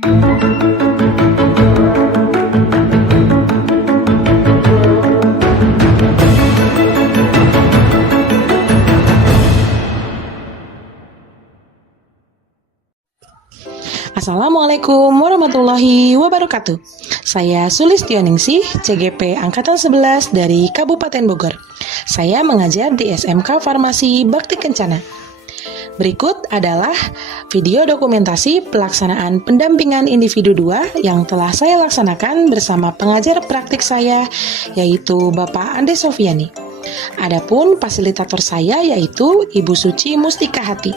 Assalamualaikum warahmatullahi wabarakatuh. Saya Sulistianingsih, CGP Angkatan 11 dari Kabupaten Bogor. Saya mengajar di SMK Farmasi Bakti Kencana. Berikut adalah video dokumentasi pelaksanaan pendampingan individu 2 yang telah saya laksanakan bersama pengajar praktik saya, yaitu Bapak Ande Sofiani. Adapun fasilitator saya yaitu Ibu Suci Mustika Hati.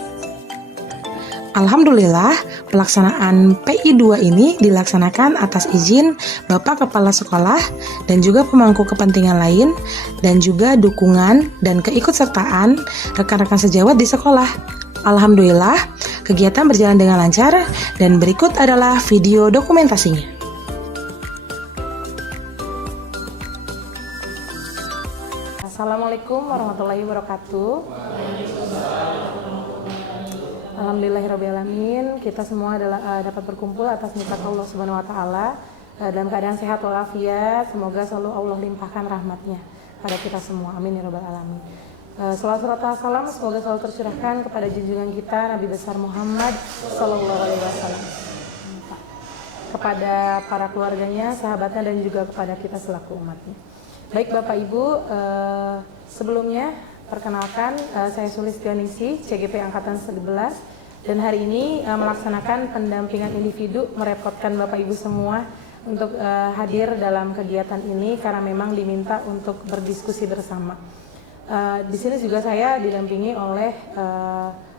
Alhamdulillah, pelaksanaan PI2 ini dilaksanakan atas izin Bapak Kepala Sekolah dan juga pemangku kepentingan lain dan juga dukungan dan keikutsertaan rekan-rekan sejawat di sekolah. Alhamdulillah, kegiatan berjalan dengan lancar dan berikut adalah video dokumentasinya. Assalamualaikum warahmatullahi wabarakatuh. Alhamdulillahirrabbilalamin, kita semua dapat berkumpul atas nikmat Allah Subhanahu wa Ta'ala dalam keadaan sehat walafiat. Semoga selalu Allah limpahkan rahmatnya pada kita semua. Amin ya rabbal alamin. Salawat salam semoga selalu tercurahkan kepada junjungan kita Nabi besar Muhammad sallallahu alaihi wasallam, kepada para keluarganya, sahabatnya dan juga kepada kita selaku umatnya. Baik Bapak Ibu, sebelumnya perkenalkan, saya Sulistianingsih, CGP Angkatan 11, dan hari ini melaksanakan pendampingan individu, merepotkan Bapak Ibu semua untuk hadir dalam kegiatan ini karena memang diminta untuk berdiskusi bersama. Di sini juga saya didampingi oleh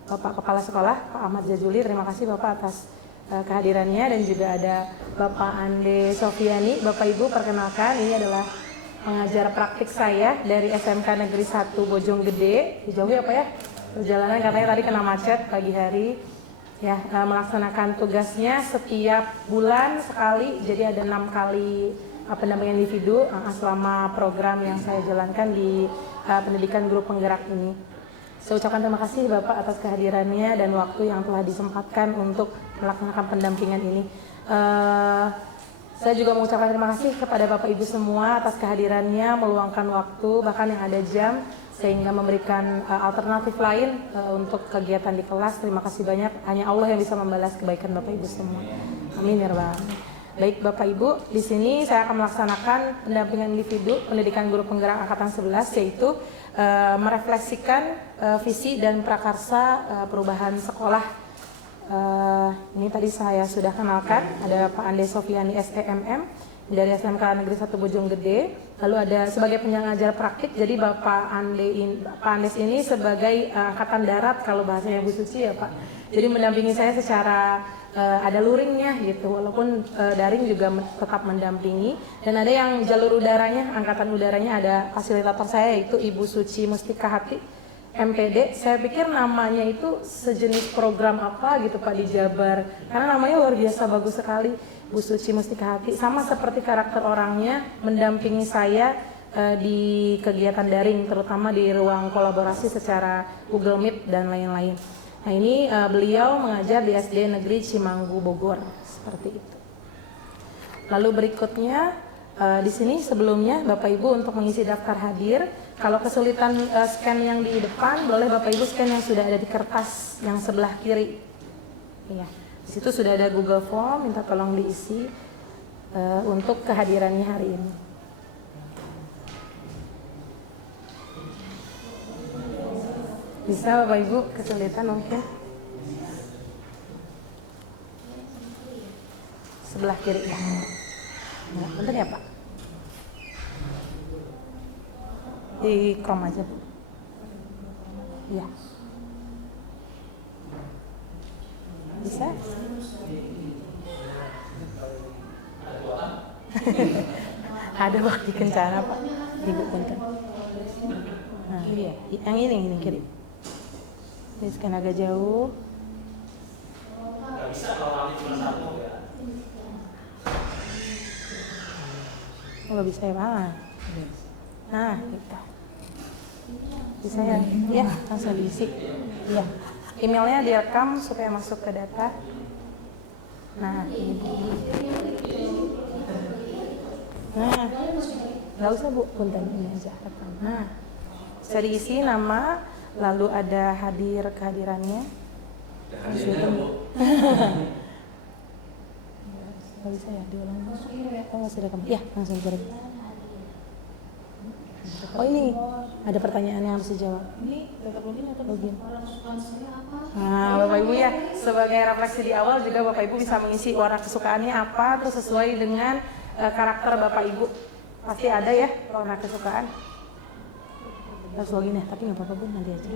Bapak Kepala Sekolah, Pak Ahmad Jajuli. Terima kasih Bapak atas kehadirannya, dan juga ada Bapak Ande Sofiani. Bapak Ibu perkenalkan, ini adalah pengajar praktik saya dari SMK Negeri 1 Bojonggede. Dijauhi apa ya? Perjalanan katanya tadi kena macet pagi hari. Ya, melaksanakan tugasnya setiap bulan sekali. Jadi ada 6 kali pendampingan individu selama program yang saya jalankan di pendidikan guru penggerak ini. Saya ucapkan terima kasih Bapak atas kehadirannya dan waktu yang telah disempatkan untuk melaksanakan pendampingan ini. Saya juga mengucapkan terima kasih kepada Bapak Ibu semua atas kehadirannya, meluangkan waktu, bahkan yang ada jam, sehingga memberikan alternatif lain untuk kegiatan di kelas. Terima kasih banyak, hanya Allah yang bisa membalas kebaikan Bapak Ibu semua. Amin ya rabbal alamin. Baik Bapak Ibu, di sini saya akan melaksanakan pendampingan individu pendidikan guru penggerak Angkatan 11, yaitu merefleksikan visi dan prakarsa perubahan sekolah. Ini tadi saya sudah kenalkan, ada Pak Ande Sofiani SEMM dari SMK Negeri 1 Bojonggede. Lalu ada sebagai pengajar praktik, jadi Pak Andes ini sebagai angkatan darat kalau bahasanya Bu Suci ya Pak. Jadi mendampingi saya secara ada luringnya gitu, walaupun daring juga tetap mendampingi. Dan ada yang jalur udaranya, angkatan udaranya, ada fasilitator saya yaitu Ibu Suci Mustika Hati MPD. Saya pikir namanya itu sejenis program apa gitu Pak di Jabar, karena namanya luar biasa bagus sekali, Bu Suci Mustika Hati. Sama seperti karakter orangnya, mendampingi saya di kegiatan daring, terutama di ruang kolaborasi secara Google Meet dan lain-lain. Nah ini beliau mengajar di SD Negeri Cimanggu Bogor, seperti itu. Lalu berikutnya di sini sebelumnya Bapak Ibu untuk mengisi daftar hadir. Kalau kesulitan scan yang di depan, boleh Bapak Ibu scan yang sudah ada di kertas yang sebelah kiri. Iya, di situ sudah ada Google Form, minta tolong diisi untuk kehadirannya hari ini. Bisa Bapak Ibu kesulitan mungkin? Sebelah kiri ya. Nah, bentar ya Pak. Di Chrome aja Bu. Ya. Bisa? Ada Bakti Kencana Pak. Ibu punten. Nah, iya. Yang ini kiri. Ini scan agak jauh. Gak bisa kalau cuma satu ya. Oh, bisa ya Pak. Nah, kita. Bisa ya? Ya, langsung diisi. Ya. Emailnya direkam supaya masuk ke data. Nah, ini Bu. Nah, nggak usah Bu, punten ini aja. Nah, bisa diisi nama, lalu ada kehadirannya. Nggak bisa ya, diulang. Oh, masih ada kamu. Ya, langsung kirim. Oh ini, ada pertanyaan yang harus dijawab. Ini tetap login atau login? Nah, Bapak Ibu ya, sebagai refleksi di awal juga Bapak Ibu bisa mengisi warna kesukaannya apa, terus sesuai dengan karakter Bapak Ibu. Pasti ada ya warna kesukaan. Harus login ya, tapi nggak apa-apa Bu, nanti aja.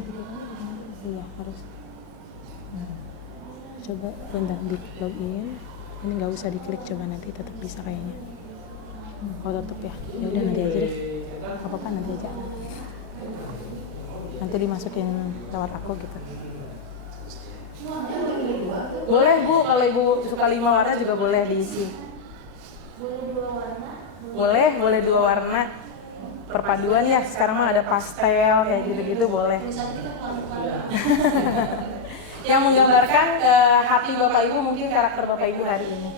Iya, harus. Coba bentar di login. Ini nggak usah diklik, coba nanti tetap bisa kayaknya. Oh tetap ya, ya udah nanti aja deh. Apa-apa nanti aja. Nanti dimasukin lewat aku gitu. Boleh Bu, kalau Ibu suka 5 warna juga boleh diisi. Boleh 2 warna. Perpaduan ya, sekarang mah ada pastel kayak gitu-gitu boleh. Yang menggambarkan hati Bapak Ibu, mungkin karakter Bapak Ibu hari ini.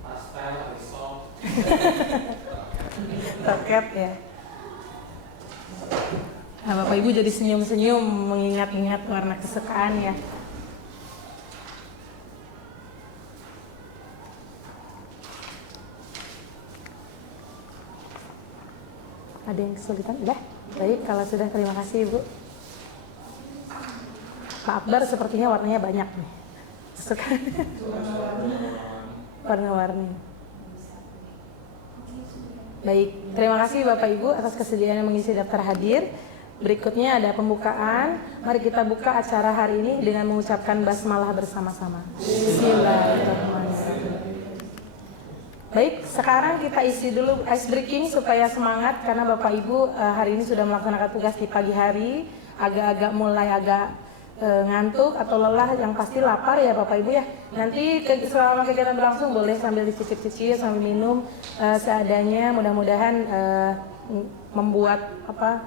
Pastel, toket ya. Nah, Bapak Ibu jadi senyum-senyum mengingat-ingat warna kesukaan ya. Ada yang kesulitan? Udah? Baik, kalau sudah terima kasih Ibu. Pak Akbar sepertinya warnanya banyak nih. Warna-warni. Baik, terima kasih Bapak Ibu atas kesediaan mengisi daftar hadir. Berikutnya ada pembukaan. Mari kita buka acara hari ini dengan mengucapkan basmalah bersama-sama. Bismillahirrahmanirrahim. Baik, sekarang kita isi dulu ice breaking supaya semangat karena Bapak Ibu hari ini sudah melaksanakan tugas di pagi hari, agak-agak mulai ngantuk atau lelah, yang pasti lapar ya Bapak Ibu ya. Nanti selama kegiatan berlangsung boleh sambil dicicip-cicip, sambil minum seadanya, mudah-mudahan membuat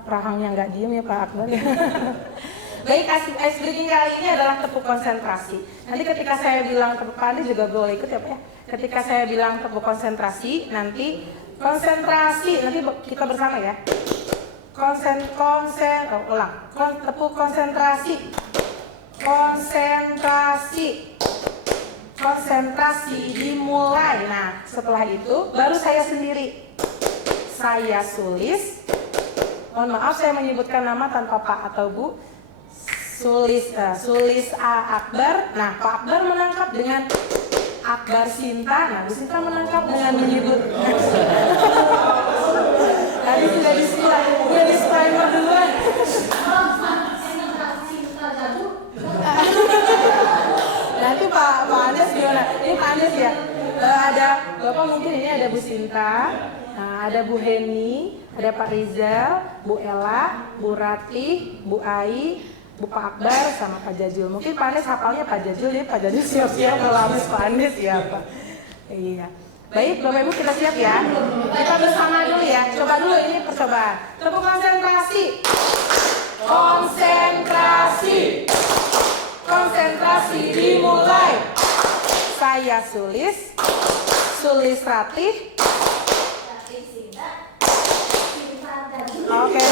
rahangnya nggak diem ya Pak Akbar ya. Baik, ice breaking kali ini adalah tepuk konsentrasi. Nanti ketika saya bilang tepuk panis juga boleh ikut ya Pak ya. Ketika saya bilang tepuk konsentrasi, nanti konsentrasi, nanti kita bersama ya. Tepuk konsentrasi. Konsentrasi dimulai. Nah, setelah itu baru saya sendiri. Saya sulis. Mohon maaf saya menyebutkan nama tanpa Pak atau Bu. Sulis A Akbar. Nah, Pak Akbar menangkap dengan Akbar Sinta. Nah, Bu Sinta menangkap dengan menyebut. Tadi sudah disclaimer duluan. Nanti Pak Anies gimana? Ini Pak Anies ya. Ada Bapak mungkin ini ada Bu Sinta, ada Bu Heni, ada Pak Rizal, Bu Ella, Bu Ratih, Bu Ai, Bu Pak Akbar sama Pak Jajul. Mungkin Pak Anies hafalnya Pak Jajul ya. Pak Jajul siap-siap melamis Pak Anies ya Pak. Iya. Baik Bapak Ibu kita siap ya. Kita bersama dulu ya. Coba dulu ini percobaan. Tepuk konsentrasi. Konsentrasi dimulai. Saya sulis Ratih. Oke.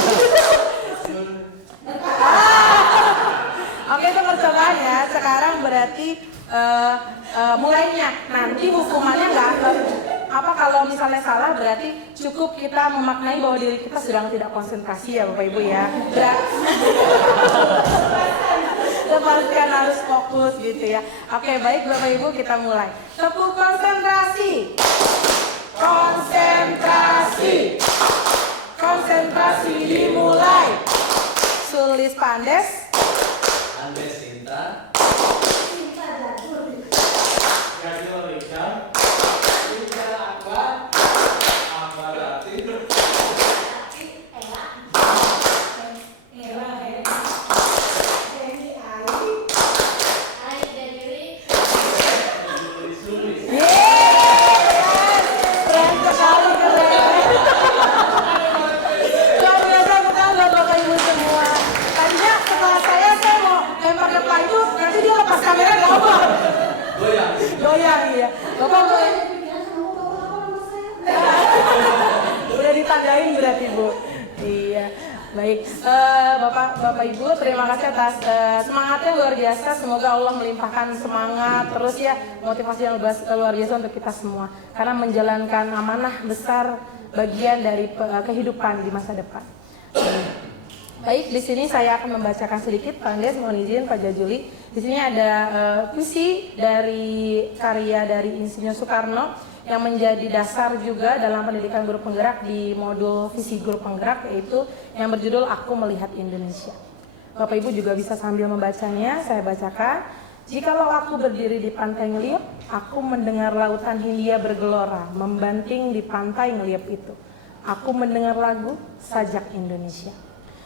Oke, itu percobaan ya. Sekarang berarti mulainya. Nanti hukumannya nggak kalau misalnya salah berarti cukup kita memaknai bahwa diri kita sedang tidak konsentrasi ya Bapak Ibu ya. Lepaskan harus fokus gitu ya. Oke, baik Bapak Ibu kita mulai. Tepuk konsentrasi. Konsentrasi dimulai. Sulis Pandes. Andes Sinta. Jajul Rizal. Rizal Akbar. Akbar Ratih. Nanti Goyang ya. Bapak boleh. Udah ditandain berarti Bu. Iya. Baik, Bapak Ibu, terima kasih atas semangatnya luar biasa. Semoga Allah melimpahkan semangat terus ya, motivasi yang luar biasa untuk kita semua. Karena menjalankan amanah besar bagian dari kehidupan di masa depan. Baik, di sini saya akan membacakan sedikit, Pak Andes, mohon izin Pak Jajuli. Di sini ada puisi dari karya dari Insinyur Soekarno yang menjadi dasar juga dalam pendidikan guru penggerak di modul visi guru penggerak, yaitu yang berjudul Aku Melihat Indonesia. Bapak Ibu juga bisa sambil membacanya, saya bacakan. Jikalau aku berdiri di pantai Ngeliep, aku mendengar lautan Hindia bergelora, membanting di pantai Ngeliep itu. Aku mendengar lagu Sajak Indonesia.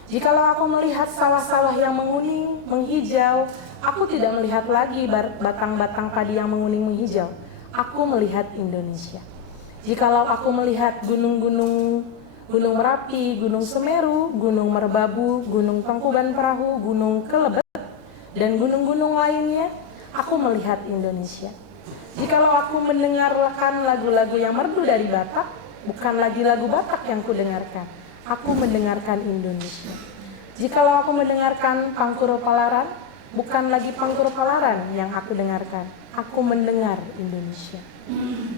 Jikalau aku melihat sawah-sawah yang menguning, menghijau, aku tidak melihat lagi batang-batang padi yang menguning menghijau. Aku melihat Indonesia. Jikalau aku melihat gunung-gunung, Gunung Merapi, Gunung Semeru, Gunung Merbabu, Gunung Tangkuban Perahu, Gunung Kelebet, dan gunung-gunung lainnya, aku melihat Indonesia. Jikalau aku mendengarkan lagu-lagu yang merdu dari Batak, bukan lagi lagu Batak yang kudengarkan, aku mendengarkan Indonesia. Jikalau aku mendengarkan Pangkuro Palaran, bukan lagi Pangkuro Palaran yang aku dengarkan, aku mendengar Indonesia.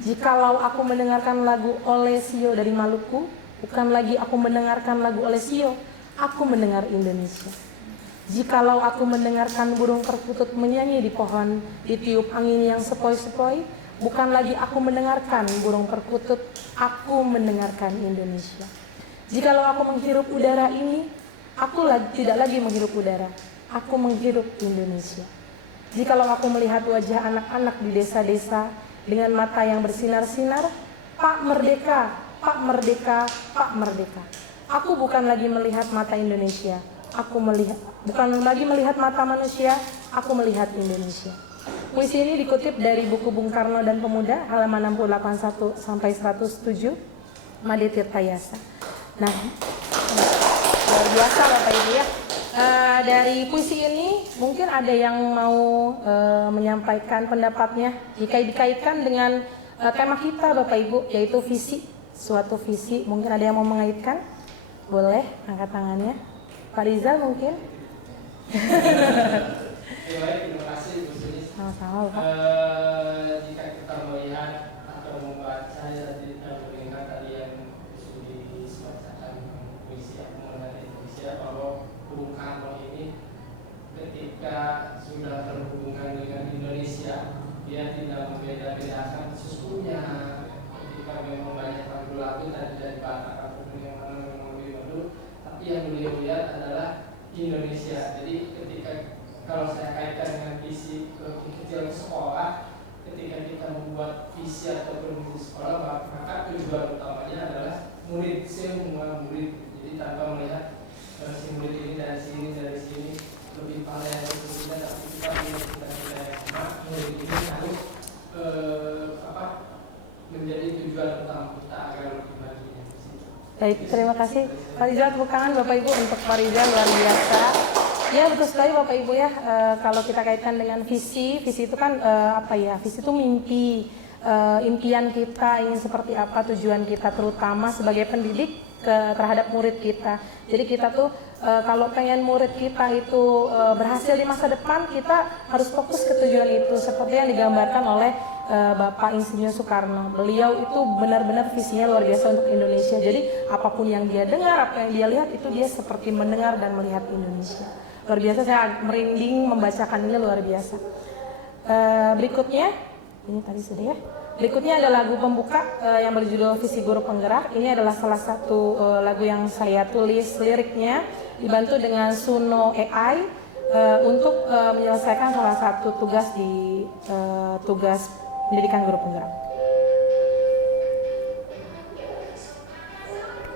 Jikalau aku mendengarkan lagu Olesio dari Maluku, bukan lagi aku mendengarkan lagu Olesio, aku mendengar Indonesia. Jikalau aku mendengarkan burung perkutut menyanyi di pohon, ditiup angin yang sepoi-sepoi, bukan lagi aku mendengarkan burung perkutut, aku mendengarkan Indonesia. Jikalau aku menghirup udara ini, aku tidak lagi menghirup udara, aku menghirup Indonesia. Jikalau aku melihat wajah anak-anak di desa-desa dengan mata yang bersinar-sinar, Pak Merdeka, Pak Merdeka, Pak Merdeka. Aku bukan lagi melihat mata Indonesia, bukan lagi melihat mata manusia, aku melihat Indonesia. Puisi ini dikutip dari buku Bung Karno dan Pemuda, halaman 681 sampai 107, Made Tirta Yasa. Nah, luar biasa Bapak Ibu ya. Dari puisi ini mungkin ada yang mau menyampaikan pendapatnya jika dikaitkan dengan tema kita Bapak Ibu, yaitu visi, suatu visi. Mungkin ada yang mau mengaitkan? Boleh angkat tangannya. Pak Rizal mungkin? Baik, terima kasih Bu Sulis. Sama-sama Pak. Jika kita melihat atau membaca mendengar tadi yang Sulis bacakan puisi Aku Melihat Indonesia, bahwa Bung Karno ini ketika sudah berhubungan dengan Indonesia, dia tidak membeda-bedakan sesungguhnya. Ketika memang banyak lagu-lagu tadi dari Batak ataupun yang mana memang lebih baru, tapi yang beliau lihat adalah Indonesia. Jadi ketika kalau saya kaitkan dengan visi kecil sekolah, ketika kita membuat visi ataupun visi sekolah, maka tujuan utamanya adalah murid, semua murid. Jadi tanpa melihat si murid ini dari sini lebih pandai atau tidak, tapi kita punya cita-cita yang sama. Murid ini harus menjadi tujuan utama kita agar lebih baginya. Baik, terima kasih Pak Rizal. Tepuk tangan Bapak Ibu untuk Pak Rizal, luar biasa. Ya betul sekali Bapak Ibu ya. Kalau kita kaitkan dengan visi itu kan visi itu mimpi, impian kita ingin seperti apa, tujuan kita terutama sebagai pendidik terhadap murid kita. Jadi kita tuh kalau pengen murid kita itu berhasil di masa depan, kita harus fokus ke tujuan itu, seperti yang digambarkan oleh Bapak Insinyur Soekarno. Beliau itu benar-benar visinya luar biasa untuk Indonesia. Jadi apapun yang dia dengar, apa yang dia lihat, itu dia seperti mendengar dan melihat Indonesia. Luar biasa, saya merinding membacakan ini, luar biasa. Berikutnya, ini tadi sudah ya. Berikutnya ada lagu pembuka yang berjudul Visi Guru Penggerak. Ini adalah salah satu lagu yang saya tulis liriknya, dibantu dengan Suno AI untuk menyelesaikan salah satu tugas di tugas pendidikan guru penggerak.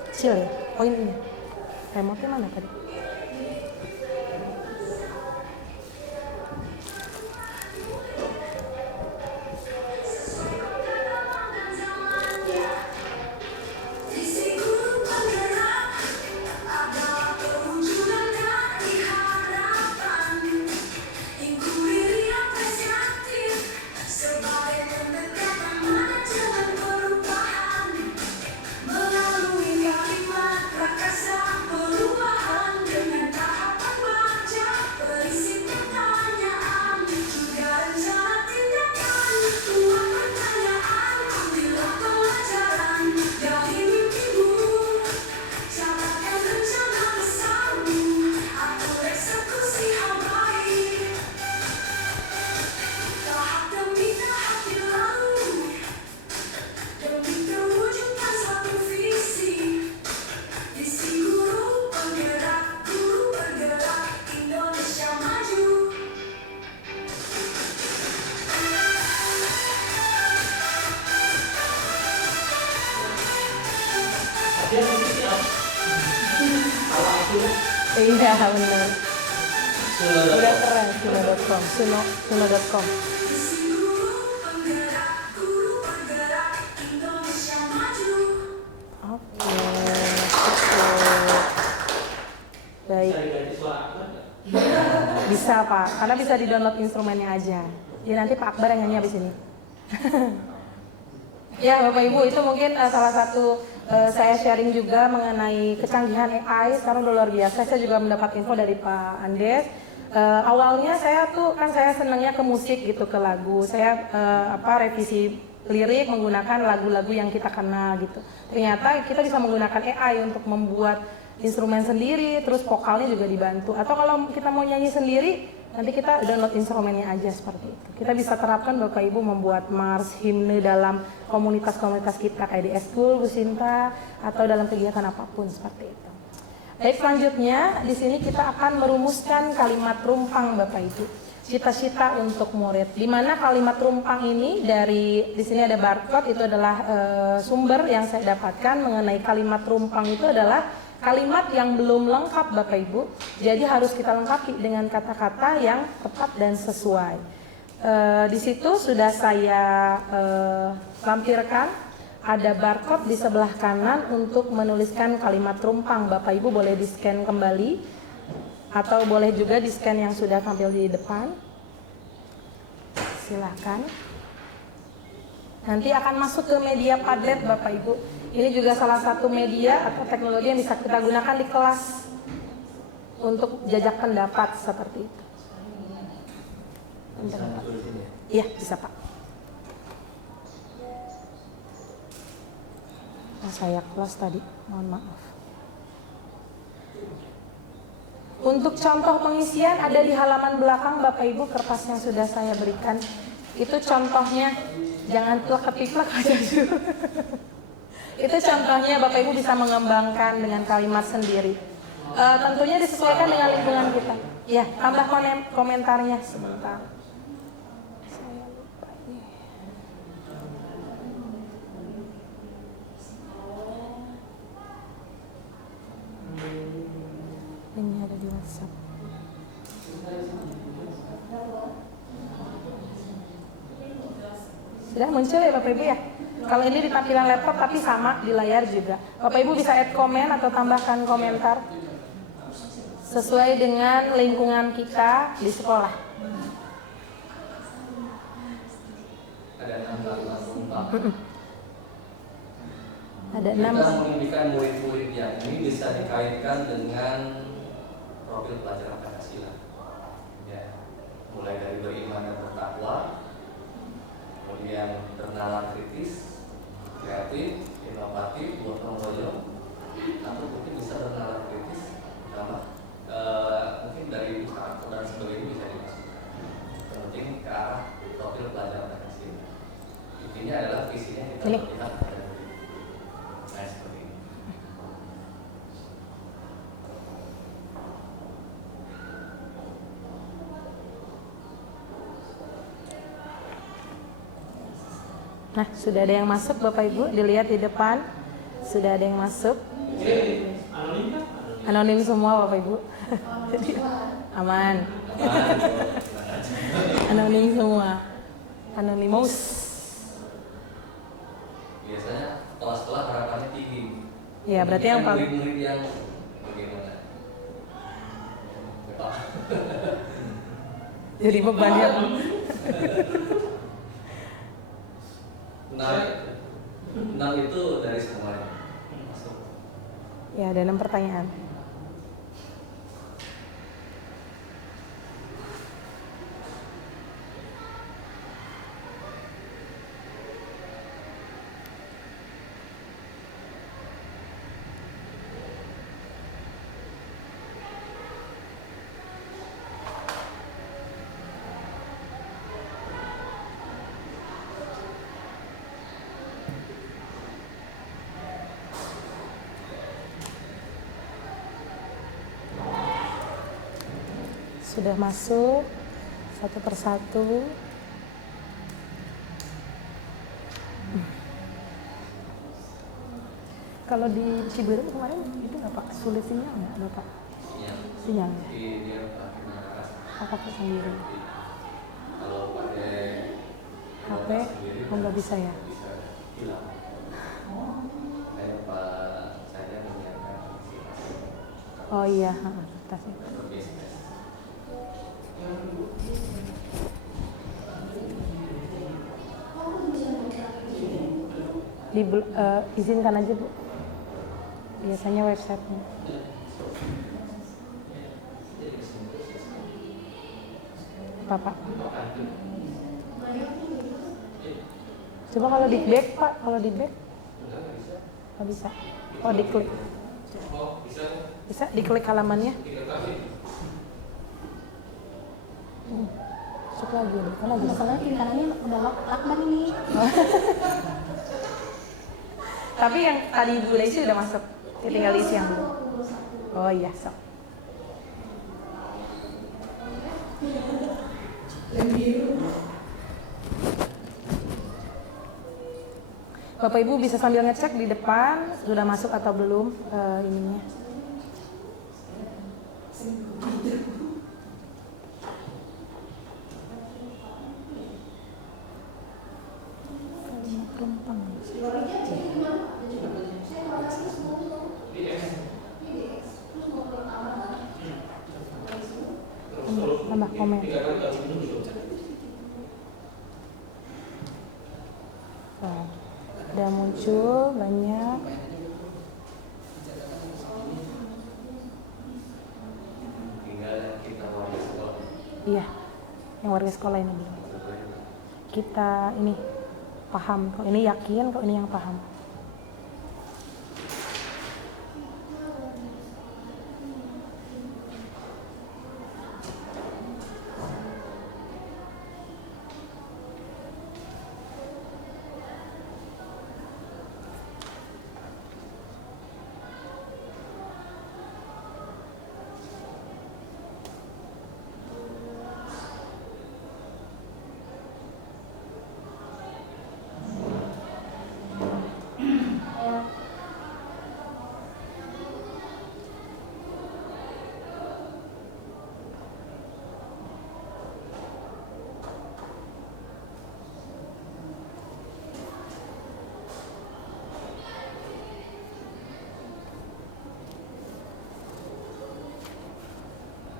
Kecil ya? Oh ini, remote-nya mana tadi? Sebagai Iya benar. Suno.com. Udah keren suno.com, suno.com. Oke, cukup. Baik. Bisa diganti suara Akbar nggak? Bisa Pak, karena bisa di-download instrumennya aja. Jadi nanti Pak Akbar yang nyanyi abis ini. Ya Bapak Ibu, itu mungkin salah satu saya sharing juga mengenai kecanggihan AI. Sekarang udah luar biasa. Saya juga mendapat info dari Pak Andes. Awalnya saya senangnya ke musik gitu, ke lagu. Saya revisi lirik menggunakan lagu-lagu yang kita kenal gitu. Ternyata kita bisa menggunakan AI untuk membuat instrumen sendiri, terus vokalnya juga dibantu. Atau kalau kita mau nyanyi sendiri, nanti kita download instrumennya aja seperti itu. Kita bisa terapkan Bapak Ibu membuat mars, himne dalam komunitas-komunitas kita kayak di Eskul, Bu Sinta, atau dalam kegiatan apapun seperti itu. Baik, selanjutnya di sini kita akan merumuskan kalimat rumpang Bapak Ibu. Cita-cita untuk murid. Di mana kalimat rumpang ini di sini ada barcode, itu adalah sumber yang saya dapatkan mengenai kalimat rumpang itu adalah kalimat yang belum lengkap Bapak Ibu, jadi harus kita lengkapi dengan kata-kata yang tepat dan sesuai. Di situ sudah saya lampirkan, ada barcode di sebelah kanan untuk menuliskan kalimat rumpang. Bapak Ibu boleh di-scan kembali, atau boleh juga di-scan yang sudah tampil di depan. Silakan. Nanti akan masuk ke media Padlet Bapak Ibu. Ini juga salah satu media atau teknologi yang bisa kita gunakan di kelas untuk jajak pendapat seperti itu. Iya, bisa Pak. Saya kelas tadi, mohon maaf. Untuk contoh pengisian ada di halaman belakang Bapak Ibu, kertas yang sudah saya berikan. Itu contohnya, jangan plek-plek aja dulu. Itu contohnya Bapak Ibu bisa mengembangkan dengan kalimat sendiri. Tentunya disesuaikan dengan lingkungan kita. Ya, tambah komentarnya sebentar. Saya lupa ini. Ini ada di WhatsApp. Sudah muncul ya Bapak Ibu ya? Kalau ini di tampilan laptop tapi sama di layar juga. Bapak Ibu bisa add komen atau tambahkan komentar sesuai dengan lingkungan kita di sekolah. Ada 6 kalimat rumpang. Ada 6. Kita menginginkan murid-murid yang ini bisa dikaitkan dengan profil pelajaran Pancasila. Ya, mulai dari beriman dan bertakwa, kemudian bernalar kritis, kreatif, inovatif, gotong royong, atau mungkin bisa bernalar kritis, tambah mungkin dari karakter dan sebagainya bisa dimasukkan. Yang penting ke arah profil pelajaran Pancasila. Intinya adalah visinya kita Ini. melihat pada murid. Nah, seperti ini. Nah, sudah ada yang masuk Bapak Ibu, dilihat di depan. Sudah ada yang masuk. Anonim kan? Anonim semua Bapak Ibu. Jadi aman. Anonim semua. Anonymous. Biasanya kelas-kelas harapannya tinggi. Ya, berarti yang paling murid-murid yang bagaimana? Pak. jadi beban ya. Enam itu dari semuanya. Masuk. Ya, ada 6 pertanyaan. Sudah masuk satu persatu. Kalau di Cibiru kemarin itu nggak Pak, sulit sinyal nggak Bapak? Iya. Sinyal ya? Tapi dia pakai kamera. Oh, pakai sendiri. Kalau pakai HP, sendiri oh nggak bisa ya? bisa hilang. Kayak Pak saya menyiapkan Oh iya, tasnya. Izinkan aja Bu. Biasanya websitenya. Pak. Coba kalau di back Pak, kalau di back nggak bisa. Oh diklik. Bisa diklik halamannya. Masuk lagi, bukan lagi. Masalahnya kiri kanannya udah lakban ini. Tapi yang tadi Bu Desi udah masuk. Tinggal diisi yang dulu. Oh iya, sok. Bapak Ibu bisa sambil ngecek di depan sudah masuk atau belum ininya. Tambah komen. Nah, udah muncul banyak. tinggal kita warga sekolah. Iya, yang warga sekolah ini belum. Kita ini paham, kalau ini yakin, kalau ini yang paham.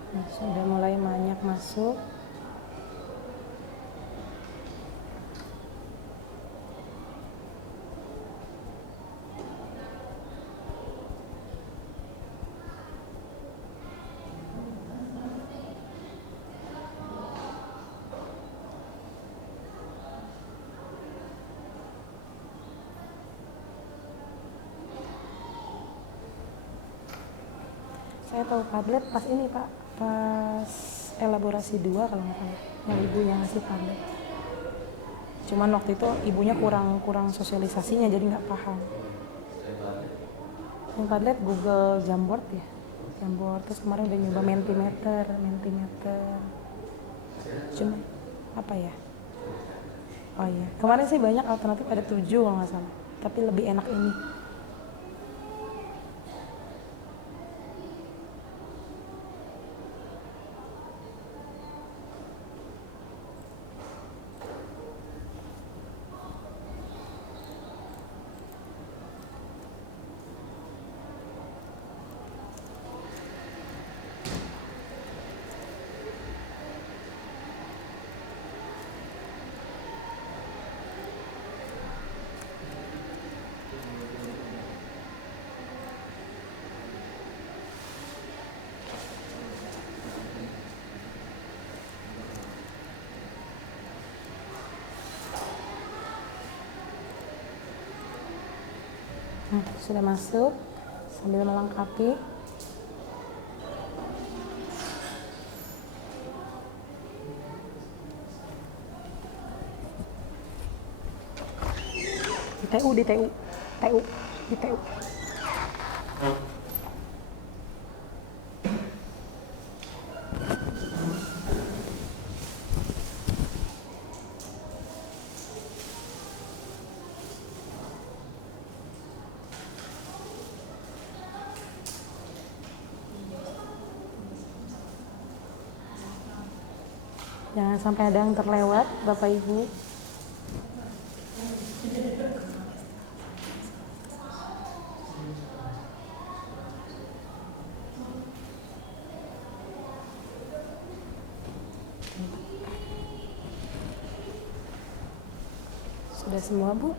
Nah, sudah mulai banyak masuk. Saya tahu Padlet pas ini Pak, pas elaborasi 2 kalau nggak salah, yang ibu yang ngasih Padlet. Cuman waktu itu ibunya kurang sosialisasinya jadi nggak paham. Yang Padlet Google Jamboard ya, Jamboard. Terus kemarin udah nyoba Mentimeter. Cuma apa ya? Oh iya, kemarin sih banyak alternatif, ada 7 kalau nggak salah. Tapi lebih enak ini. Sudah masuk sambil melengkapi. Di TU. Jangan sampai ada yang terlewat, Bapak Ibu. Sudah semua, Bu?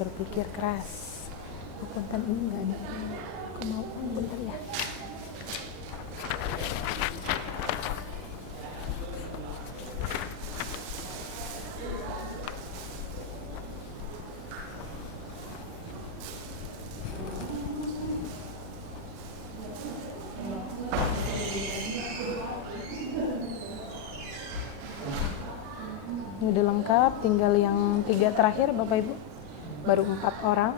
Berpikir keras. Punten ini enggak ada. Aku mau bentar ya. Ini udah lengkap, tinggal yang 3 terakhir Bapak Ibu. Baru 4 orang.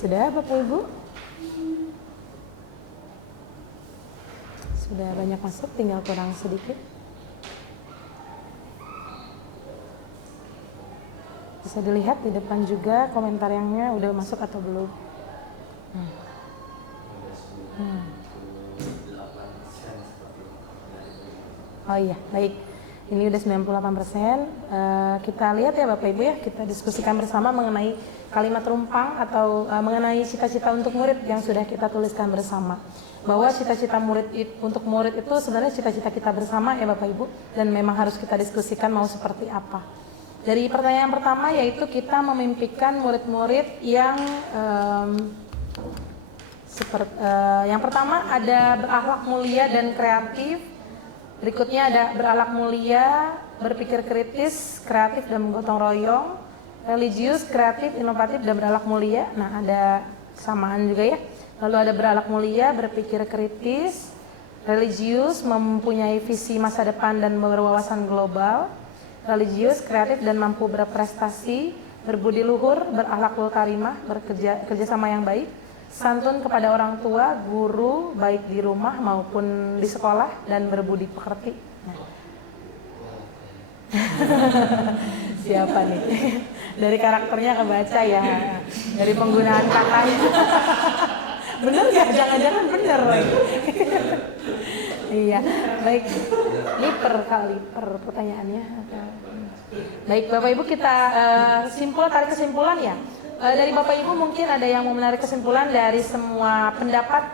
Sudah Bapak Ibu? Sudah banyak masuk, tinggal kurang sedikit. Bisa dilihat di depan juga komentar yangnya udah masuk atau belum. Oh iya, baik. Ini udah 98%. Kita lihat ya Bapak Ibu ya, kita diskusikan bersama mengenai kalimat rumpang atau mengenai cita-cita untuk murid yang sudah kita tuliskan bersama. Bahwa cita-cita untuk murid itu sebenarnya cita-cita kita bersama ya Bapak Ibu, dan memang harus kita diskusikan mau seperti apa. Dari pertanyaan pertama yaitu kita memimpikan murid-murid yang yang pertama ada berakhlak mulia dan kreatif. Berikutnya ada berakhlak mulia, berpikir kritis, kreatif dan menggotong royong, religius, kreatif, inovatif dan berakhlak mulia. Nah, ada samaan juga ya. Lalu ada berakhlak mulia, berpikir kritis, religius, mempunyai visi masa depan dan berwawasan global, religius, kreatif dan mampu berprestasi, berbudi luhur, berakhlakul karimah, kerjasama yang baik, santun kepada orang tua, guru, baik di rumah maupun di sekolah, dan berbudi pekerti. Nah. Siapa nih? Dari karakternya kebaca ya, dari penggunaan katanya. Bener ya? Jangan-jangan bener. Iya, baik. Ini per pertanyaannya. Baik, Bapak Ibu kita tarik kesimpulan ya. Dari Bapak Ibu mungkin ada yang mau menarik kesimpulan dari semua pendapat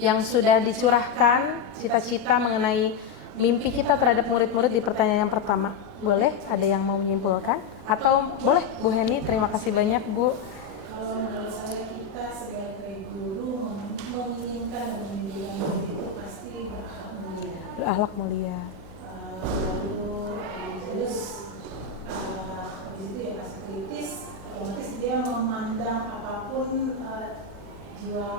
yang sudah dicurahkan, cita-cita mengenai mimpi kita terhadap murid-murid di pertanyaan yang pertama. Boleh? Ada yang mau menyimpulkan? Atau boleh Bu Heni, terima kasih banyak Bu. Kalau menurut saya kita sebagai guru menginginkan dan membimbing murid itu pasti berakhlak mulia. Berakhlak mulia. Lalu religius, habis itu ya pasti kritis. Otomatis dia memandang apapun jiwa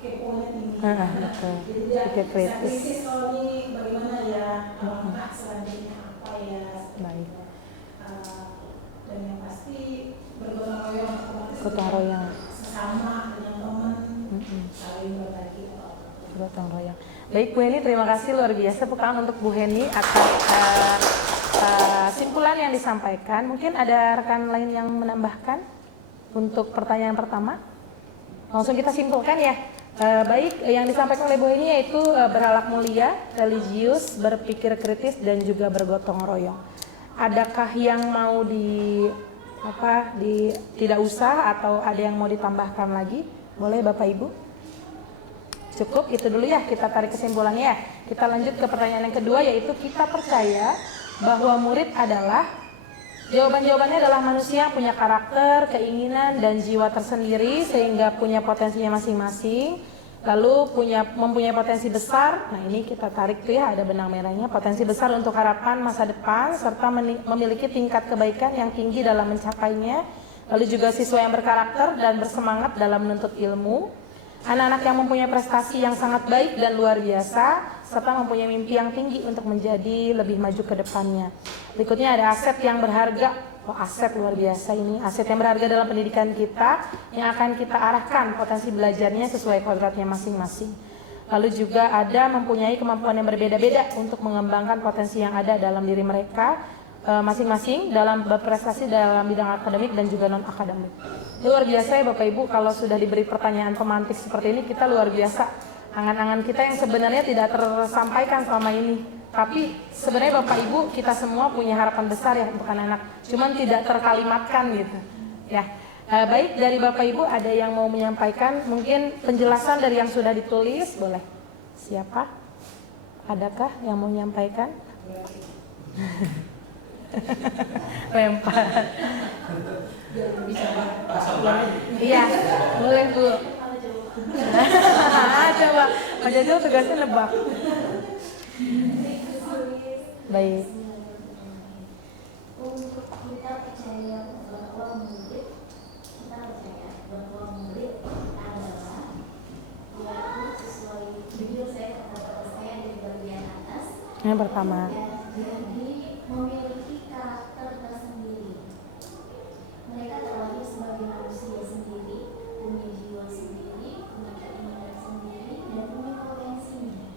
keponya tinggi Betul. Jadi dia Pikir bisa kritis. kritis kalau ini bagaimana ya, langkah selanjutnya apa ya. Baik. Dan yang pasti bergotong royong otomatis Gotong royong. sesama dengan teman saling berbagi. Gotong royong. Baik Bu Heni, terima kasih luar biasa Bukaan untuk Bu Heni atas simpulan yang disampaikan. Mungkin ada rekan lain yang menambahkan untuk pertanyaan pertama? Langsung kita simpulkan ya. Baik, yang disampaikan oleh Bu Heni yaitu berakhlak mulia, religius, berpikir kritis dan juga bergotong royong. Adakah yang mau tidak usah atau ada yang mau ditambahkan lagi? Boleh Bapak Ibu? Cukup itu dulu ya, kita tarik kesimpulannya ya. Kita lanjut ke pertanyaan yang kedua yaitu kita percaya bahwa murid adalah, jawabannya adalah manusia yang punya karakter, keinginan dan jiwa tersendiri sehingga punya potensinya masing-masing. Lalu mempunyai potensi besar. Nah, ini kita tarik tuh ya, ada benang merahnya, potensi besar untuk harapan masa depan serta memiliki tingkat kebaikan yang tinggi dalam mencapainya. Lalu juga siswa yang berkarakter dan bersemangat dalam menuntut ilmu. Anak-anak yang mempunyai prestasi yang sangat baik dan luar biasa, serta mempunyai mimpi yang tinggi untuk menjadi lebih maju ke depannya. Berikutnya ada aset yang berharga. Oh, aset luar biasa ini, aset yang berharga dalam pendidikan kita, yang akan kita arahkan potensi belajarnya sesuai kodratnya masing-masing. Lalu juga ada mempunyai kemampuan yang berbeda-beda untuk mengembangkan potensi yang ada dalam diri mereka masing-masing dalam berprestasi dalam bidang akademik dan juga non-akademik. Luar biasa ya Bapak Ibu, kalau sudah diberi pertanyaan pemantik seperti ini, kita luar biasa. Angan-angan kita yang sebenarnya tidak tersampaikan selama ini. Tapi sebenarnya Bapak Ibu, kita semua punya harapan besar ya untuk anak-anak. Cuman tidak terkalimatkan gitu. Ya. Baik, dari Bapak Ibu ada yang mau menyampaikan mungkin penjelasan dari yang sudah ditulis, boleh. Siapa? Adakah yang mau menyampaikan? Lempar. Iya, boleh Bu. Coba, Pak Jajul tugasnya nebak. Baik. Untuk kita percaya bahwa murid adalah yaitu sesuai judul saya di bagian atas. Yang pertama. Jadi memiliki karakter tersendiri. Mereka terlahir sebagai manusia sendiri, punya jiwa sendiri, punya keinginan sendiri, dan punya potensinya.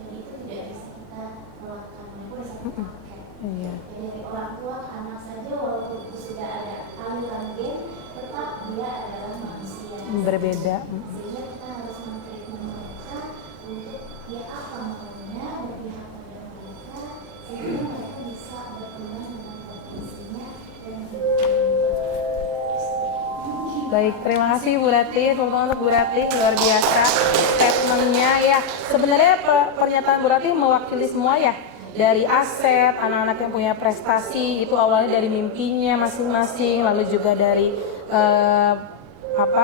Dan itu tidak bisa kita melakukan, mereka bisa pakai. Iya. Dari orang tua ke anak saja, walaupun itu sudah ada aliran gen, tetap dia adalah manusia. Berbeda. Sehingga kita harus menerima mereka untuk dia apa maunya, berpihak pada mereka, sehingga mereka bisa berkembang dengan potensinya dan Baik, terima kasih Bu Rati, untuk Bu Rati, luar biasa statementnya ya. Sebenarnya pernyataan Bu Rati mewakili semua ya. Dari aset, anak-anak yang punya prestasi, itu awalnya dari mimpinya masing-masing, lalu juga dari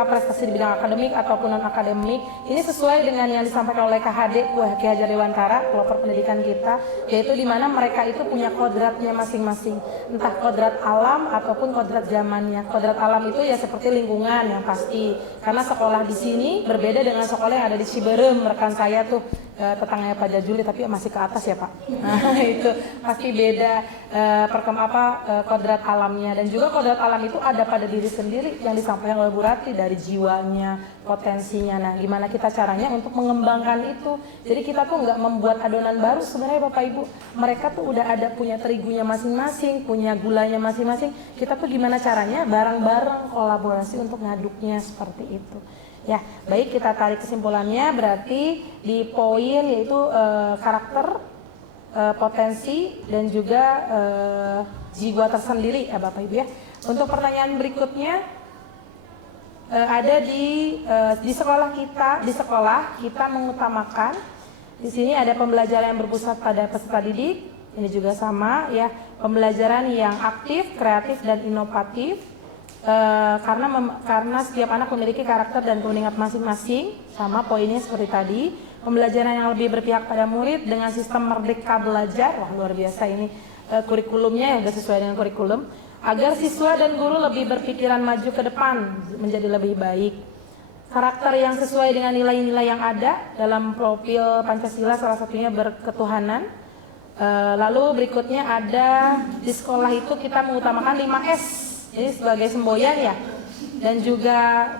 prestasi di bidang akademik ataupun non-akademik. Ini sesuai dengan yang disampaikan oleh KHD, Ki Hajar Dewantara, pelopor pendidikan kita, yaitu di mana mereka itu punya kodratnya masing-masing, entah kodrat alam ataupun kodrat zamannya. Kodrat alam itu ya seperti lingkungan yang pasti, karena sekolah di sini berbeda dengan sekolah yang ada di Ciberem, rekan saya tuh tetangganya Pak Jajuli, tapi masih ke atas ya Pak. Nah, itu pasti beda kodrat alamnya, dan juga kodrat alam itu ada pada diri sendiri yang disampaikan oleh Bu Rati, dari jiwanya, potensinya. Nah, gimana kita caranya untuk mengembangkan itu? Jadi kita tuh nggak membuat adonan baru sebenarnya Bapak Ibu. Mereka tuh udah ada punya terigunya masing-masing, punya gulanya masing-masing. Kita tuh gimana caranya bareng-bareng kolaborasi untuk ngaduknya seperti itu. Ya, baik, kita tarik kesimpulannya berarti di poin yaitu karakter, potensi dan juga jiwa tersendiri ya Bapak Ibu ya. Untuk pertanyaan berikutnya ada di sekolah kita mengutamakan di sini ada pembelajaran yang berpusat pada peserta didik. Ini juga sama ya, pembelajaran yang aktif, kreatif dan inovatif. Karena setiap anak memiliki karakter dan keunikan masing-masing, sama poinnya seperti tadi. Pembelajaran yang lebih berpihak pada murid dengan sistem merdeka belajar, wah luar biasa ini kurikulumnya yang sudah sesuai dengan kurikulum, agar siswa dan guru lebih berpikiran maju ke depan menjadi lebih baik. karakter yang sesuai dengan nilai-nilai yang ada dalam profil Pancasila, salah satunya berketuhanan. Lalu berikutnya ada di sekolah itu kita mengutamakan 5S, jadi sebagai semboyan ya, dan juga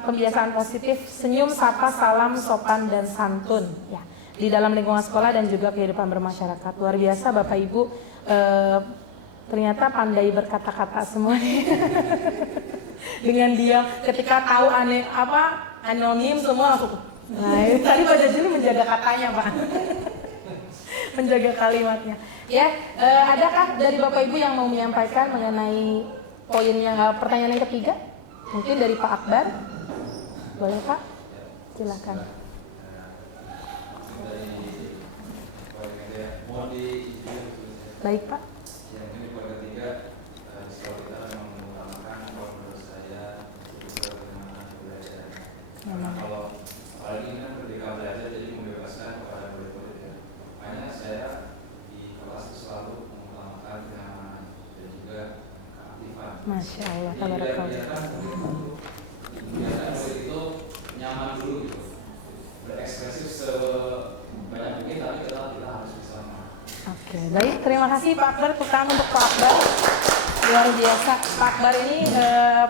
kebiasaan positif, senyum, sapa, salam, sopan, dan santun ya, di dalam lingkungan sekolah dan juga kehidupan bermasyarakat. Luar biasa Bapak Ibu, ternyata pandai berkata-kata semua nih. Dengan diam, ketika tahu anonim semua langsung. Nah, ini tadi Pak Jajili menjaga katanya Pak. Menjaga kalimatnya. Ya, adakah dari Bapak Ibu yang mau menyampaikan mengenai poin yang pertanyaan yang ketiga? Mungkin dari Pak Akbar. Boleh Pak? Silakan. Baik Pak. Yang ini poin ketiga, sekolah kita memang mengutamakan kalau menurut saya bagaimana belajar. Karena kalau apalagi ini kan ketika belajar jadi membebaskan kepada murid-murid ya. Makanya saya di kelas itu selalu mengutamakan kenyamanan dan juga keaktifan. Masya Allah. Jadi biarkan murid itu nyaman dulu gitu, berekspresif sebanyak mungkin, tapi tetap kita harus bisa. Oke, baik. Terima kasih Pak Akbar. Tepuk tangan untuk Pak Akbar. Luar biasa. Pak Akbar ini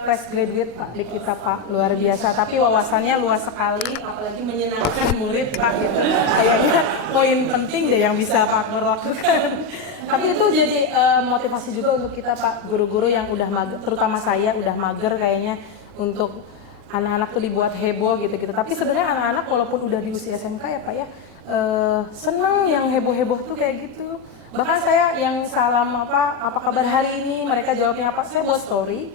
fresh graduate Pak di kita Pak. Luar biasa. Tapi wawasannya luas sekali. Apalagi menyenangkan murid Pak gitu. Kayaknya poin penting deh yang bisa Pak Akbar lakukan. Tapi itu jadi motivasi juga untuk kita Pak. Guru-guru yang udah mager, terutama saya udah mager kayaknya untuk anak-anak tuh dibuat heboh gitu-gitu. Tapi sebenarnya anak-anak walaupun udah di usia SMK ya Pak ya, seneng yang heboh-heboh tuh kayak gitu. Bahkan saya yang salam apa kabar hari ini, mereka jawabnya apa, saya buat story.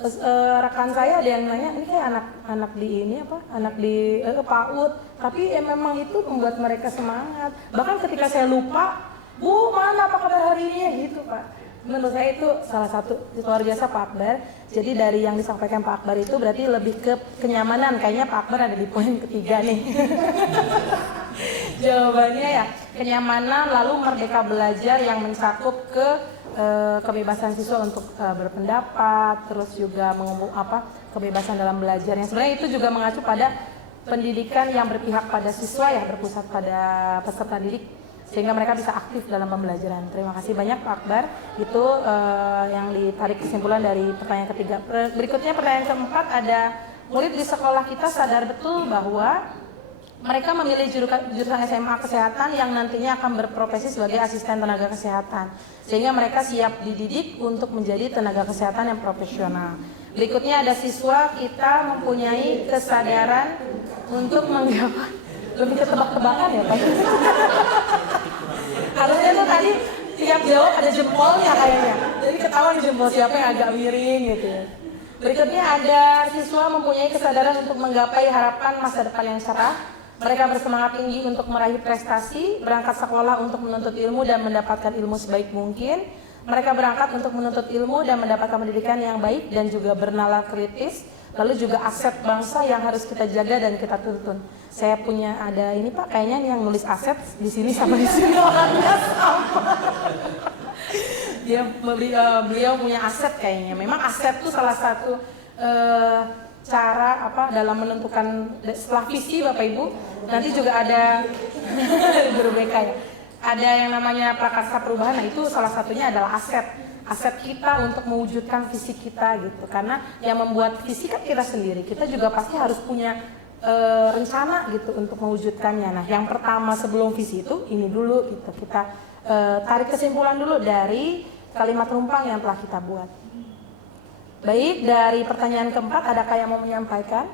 Terus rekan saya ada yang nanya, ini kayak anak di ini anak di PAUD, tapi memang itu membuat mereka semangat. Bahkan ketika saya lupa, Bu mana apa kabar hari ini gitu Pak. Menurut saya itu salah satu luar biasa Pak Akbar. Jadi dari yang disampaikan Pak Akbar itu berarti lebih ke kenyamanan. Kayaknya Pak Akbar ada di poin ketiga nih. Jawabannya ya kenyamanan, lalu merdeka belajar yang mencakup ke kebebasan siswa untuk berpendapat, terus juga kebebasan dalam belajar. Yang sebenarnya itu juga mengacu pada pendidikan yang berpihak pada siswa ya, berpusat pada peserta didik, sehingga mereka bisa aktif dalam pembelajaran. Terima kasih banyak Pak Akbar. Itu yang ditarik kesimpulan dari pertanyaan ketiga. Berikutnya pertanyaan keempat, ada murid di sekolah kita sadar betul bahwa mereka memilih jurusan SMA Kesehatan yang nantinya akan berprofesi sebagai asisten tenaga kesehatan, sehingga mereka siap dididik untuk menjadi tenaga kesehatan yang profesional. Berikutnya ada siswa kita mempunyai kesadaran untuk menggapai, lebih ke tebak-tebakan ya Pak. Harusnya tuh tadi tiap jawab ada jempolnya kayaknya, jadi ketahuan jempol siapa yang agak miring gitu ya. Berikutnya ada siswa mempunyai kesadaran untuk menggapai harapan masa depan yang cerah. Mereka bersemangat tinggi untuk meraih prestasi, berangkat sekolah untuk menuntut ilmu dan mendapatkan ilmu sebaik mungkin. Mereka berangkat untuk menuntut ilmu dan mendapatkan pendidikan yang baik dan juga bernalar kritis. Lalu juga aset bangsa yang harus kita jaga dan kita tuntun. Saya punya ada ini Pak, kayaknya yang nulis aset di sini sama di sini orangnya sama. Beliau punya aset kayaknya. Memang aset itu salah satu cara dalam menentukan setelah visi Bapak Ibu. Nanti juga ada guru BK ya. Ada yang namanya prakarsa perubahan. Nah, itu salah satunya adalah aset kita untuk mewujudkan visi kita gitu. Karena yang membuat visi kan kita sendiri. Kita juga pasti harus punya rencana gitu untuk mewujudkannya. Nah, yang pertama sebelum visi itu ini dulu gitu. Kita tarik kesimpulan dulu dari kalimat rumpang yang telah kita buat. Baik, dari pertanyaan keempat, adakah yang mau menyampaikan?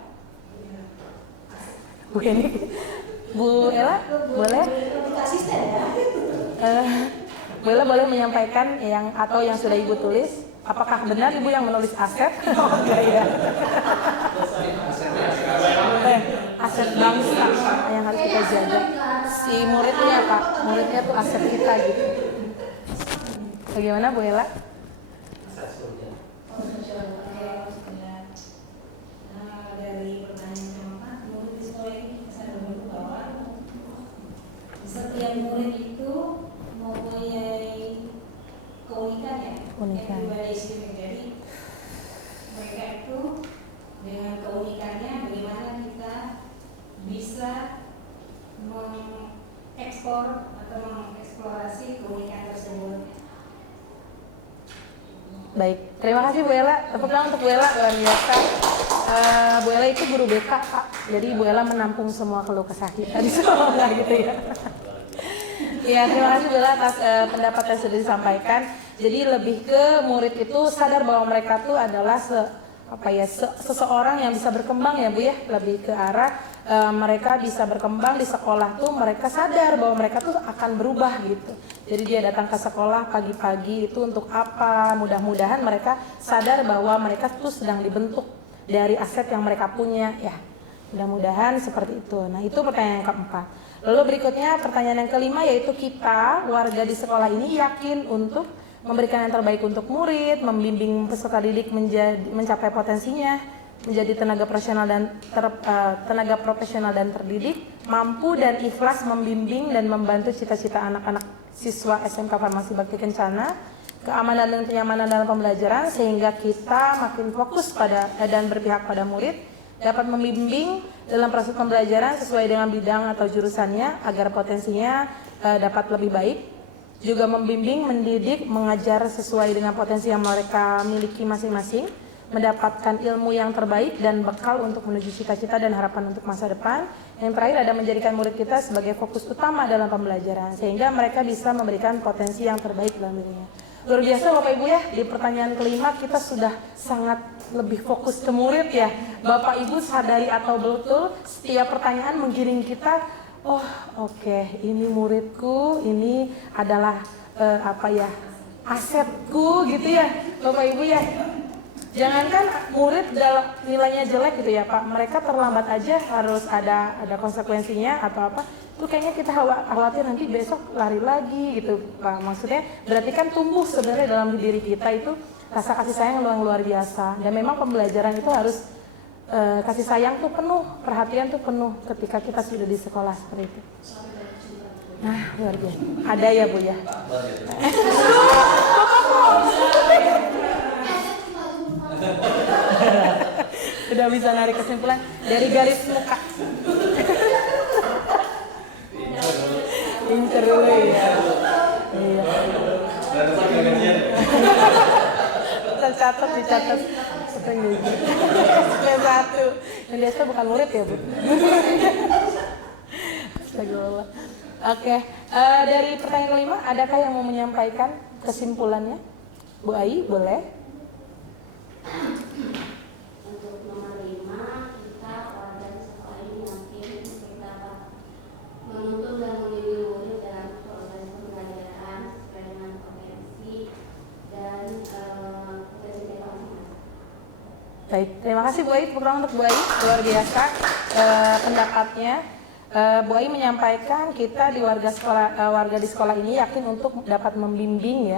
Bu Eni, Bu Ella, boleh? Boleh menyampaikan yang atau yang sudah Ibu tulis. Apakah benar Ibu yang menulis aset? Oh enggak ya. Aset bangsa yang harus kita jaga. Si muridnya Pak, muridnya tuh aset kita gitu. Bagaimana Bu Ella? Dari pertanyaan keempat, murid di sekolah ini sadar betul bahwa setiap murid itu mempunyai keunikan ya, Unikan. pribadi istimewa. Jadi mereka itu dengan keunikannya bagaimana kita bisa mengekspor atau mengeksplorasi keunikan tersebut. Baik, terima kasih Bu Ella. Tepuk tangan untuk Bu Ella, luar biasa. Bu Ella itu guru BK, Pak. Jadi Bu Ella menampung semua keluh kesah kita di sekolah gitu ya. Ya, terima kasih Bu Ella atas pendapat yang sudah disampaikan. Jadi lebih ke murid itu sadar bahwa mereka tuh adalah seseorang yang bisa berkembang ya Bu ya. Lebih ke arah mereka bisa berkembang di sekolah tuh, mereka sadar bahwa mereka tuh akan berubah gitu. Jadi dia datang ke sekolah pagi-pagi itu untuk apa? Mudah-mudahan mereka sadar bahwa mereka tuh sedang dibentuk dari aset yang mereka punya ya. Mudah-mudahan seperti itu. Nah, itu pertanyaan yang keempat. Lalu berikutnya pertanyaan yang kelima, yaitu kita warga di sekolah ini yakin untuk memberikan yang terbaik untuk murid, membimbing peserta didik mencapai potensinya, menjadi tenaga profesional dan terdidik, mampu dan ikhlas membimbing dan membantu cita-cita anak-anak siswa SMK Farmasi Bakti Kencana, keamanan dan kenyamanan dalam pembelajaran, sehingga kita makin fokus pada dan berpihak pada murid, dapat membimbing dalam proses pembelajaran sesuai dengan bidang atau jurusannya agar potensinya dapat lebih baik, juga membimbing, mendidik, mengajar sesuai dengan potensi yang mereka miliki masing-masing, mendapatkan ilmu yang terbaik dan bekal untuk menuju cita-cita dan harapan untuk masa depan. Yang terakhir ada menjadikan murid kita sebagai fokus utama dalam pembelajaran sehingga mereka bisa memberikan potensi yang terbaik dalam dirinya. Luar biasa Bapak Ibu ya, di pertanyaan kelima kita sudah sangat lebih fokus ke murid ya. Bapak Ibu sadari atau betul setiap pertanyaan menggiring kita, oh oke, ini muridku, ini adalah asetku gitu ya Bapak Ibu ya. Jangankan murid nilainya jelek gitu ya Pak, mereka terlambat aja harus ada konsekuensinya atau apa. Itu kayaknya kita khawatir nanti besok lari lagi gitu Pak. Maksudnya berarti kan tumbuh sebenarnya dalam diri kita itu rasa kasih sayang yang luar biasa. Dan memang pembelajaran itu harus kasih sayang tuh penuh, perhatian tuh penuh ketika kita sudah di sekolah seperti itu. Nah, luar biasa. Ada ya Bu ya? Udah bisa narik kesimpulan dari garis muka. Pinter dulu ya. Iya. Dicatat. Satu. Yang biasa bukan murid ya Bu. Astagfirullah. Oke, dari pertanyaan kelima, adakah yang mau menyampaikan kesimpulannya? Bu Ai, boleh? Untuk nomor 5, kita warga di sekolah ini yakin untuk dapat menuntun dan membimbing murid dalam proses pembelajaran sesuai dengan potensi dan potensi mereka masing-masing. Baik, terima kasih Bu Ai, tepuk tangan untuk Bu Ai, luar biasa pendapatnya. Bu Ai menyampaikan kita di warga di sekolah ini yakin untuk dapat membimbing,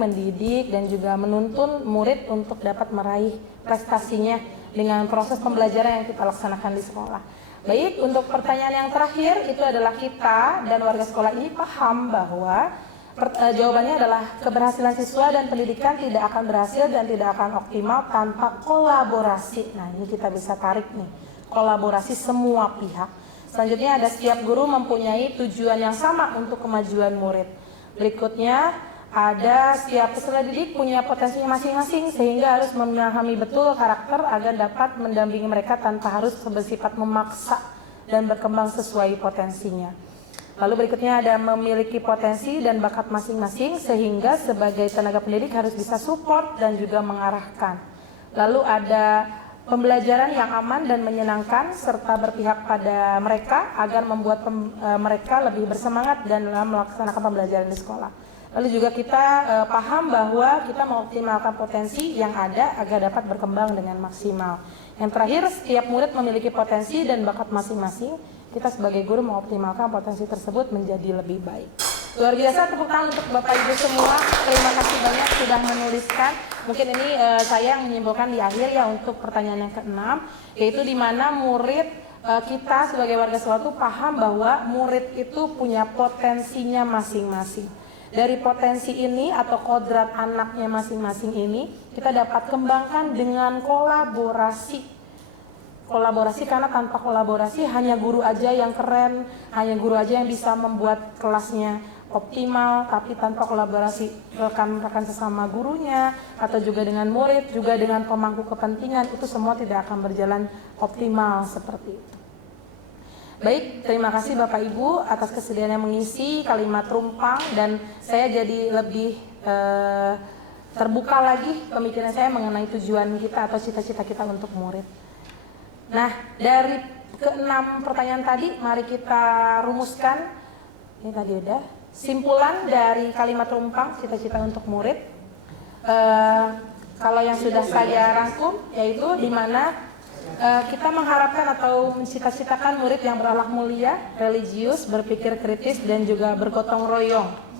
mendidik dan juga menuntun murid untuk dapat meraih prestasinya dengan proses pembelajaran yang kita laksanakan di sekolah. Baik, untuk pertanyaan yang terakhir itu adalah kita dan warga sekolah ini paham bahwa jawabannya adalah keberhasilan siswa dan pendidikan tidak akan berhasil dan tidak akan optimal tanpa kolaborasi. Nah, ini kita bisa tarik nih, kolaborasi semua pihak. Selanjutnya ada setiap guru mempunyai tujuan yang sama untuk kemajuan murid. Berikutnya ada setiap peserta didik punya potensinya masing-masing sehingga harus memahami betul karakter agar dapat mendampingi mereka tanpa harus bersifat memaksa dan berkembang sesuai potensinya. Lalu berikutnya ada memiliki potensi dan bakat masing-masing sehingga sebagai tenaga pendidik harus bisa support dan juga mengarahkan. Lalu ada pembelajaran yang aman dan menyenangkan serta berpihak pada mereka agar membuat mereka lebih bersemangat dan dalam melaksanakan pembelajaran di sekolah. Lalu juga kita paham bahwa kita mengoptimalkan potensi yang ada agar dapat berkembang dengan maksimal. Yang terakhir, setiap murid memiliki potensi dan bakat masing-masing. Kita sebagai guru mengoptimalkan potensi tersebut menjadi lebih baik. Luar biasa, tepuk tangan untuk Bapak Ibu semua. Terima kasih banyak sudah menuliskan. Mungkin ini saya yang menyimpulkan di akhir ya untuk pertanyaan yang ke-6, yaitu di mana murid kita sebagai warga sekolah itu paham bahwa murid itu punya potensinya masing-masing. dari potensi ini atau kodrat anaknya masing-masing ini kita dapat kembangkan dengan kolaborasi. Kolaborasi, karena tanpa kolaborasi hanya guru aja yang keren, hanya guru aja yang bisa membuat kelasnya optimal, tapi tanpa kolaborasi rekan-rekan sesama gurunya atau juga dengan murid, juga dengan pemangku kepentingan, itu semua tidak akan berjalan optimal seperti itu. Baik, terima kasih Bapak Ibu atas kesediaannya mengisi kalimat rumpang, dan saya jadi lebih terbuka lagi pemikiran saya mengenai tujuan kita atau cita-cita kita untuk murid. Nah, dari ke-6 pertanyaan tadi, mari kita rumuskan. Ini tadi udah simpulan dari kalimat rumpang cita-cita untuk murid. Kalau yang sudah saya rangkum, yaitu di mana kita mengharapkan atau mencita-citakan murid yang berakhlak mulia, religius, berpikir kritis, dan juga bergotong royong.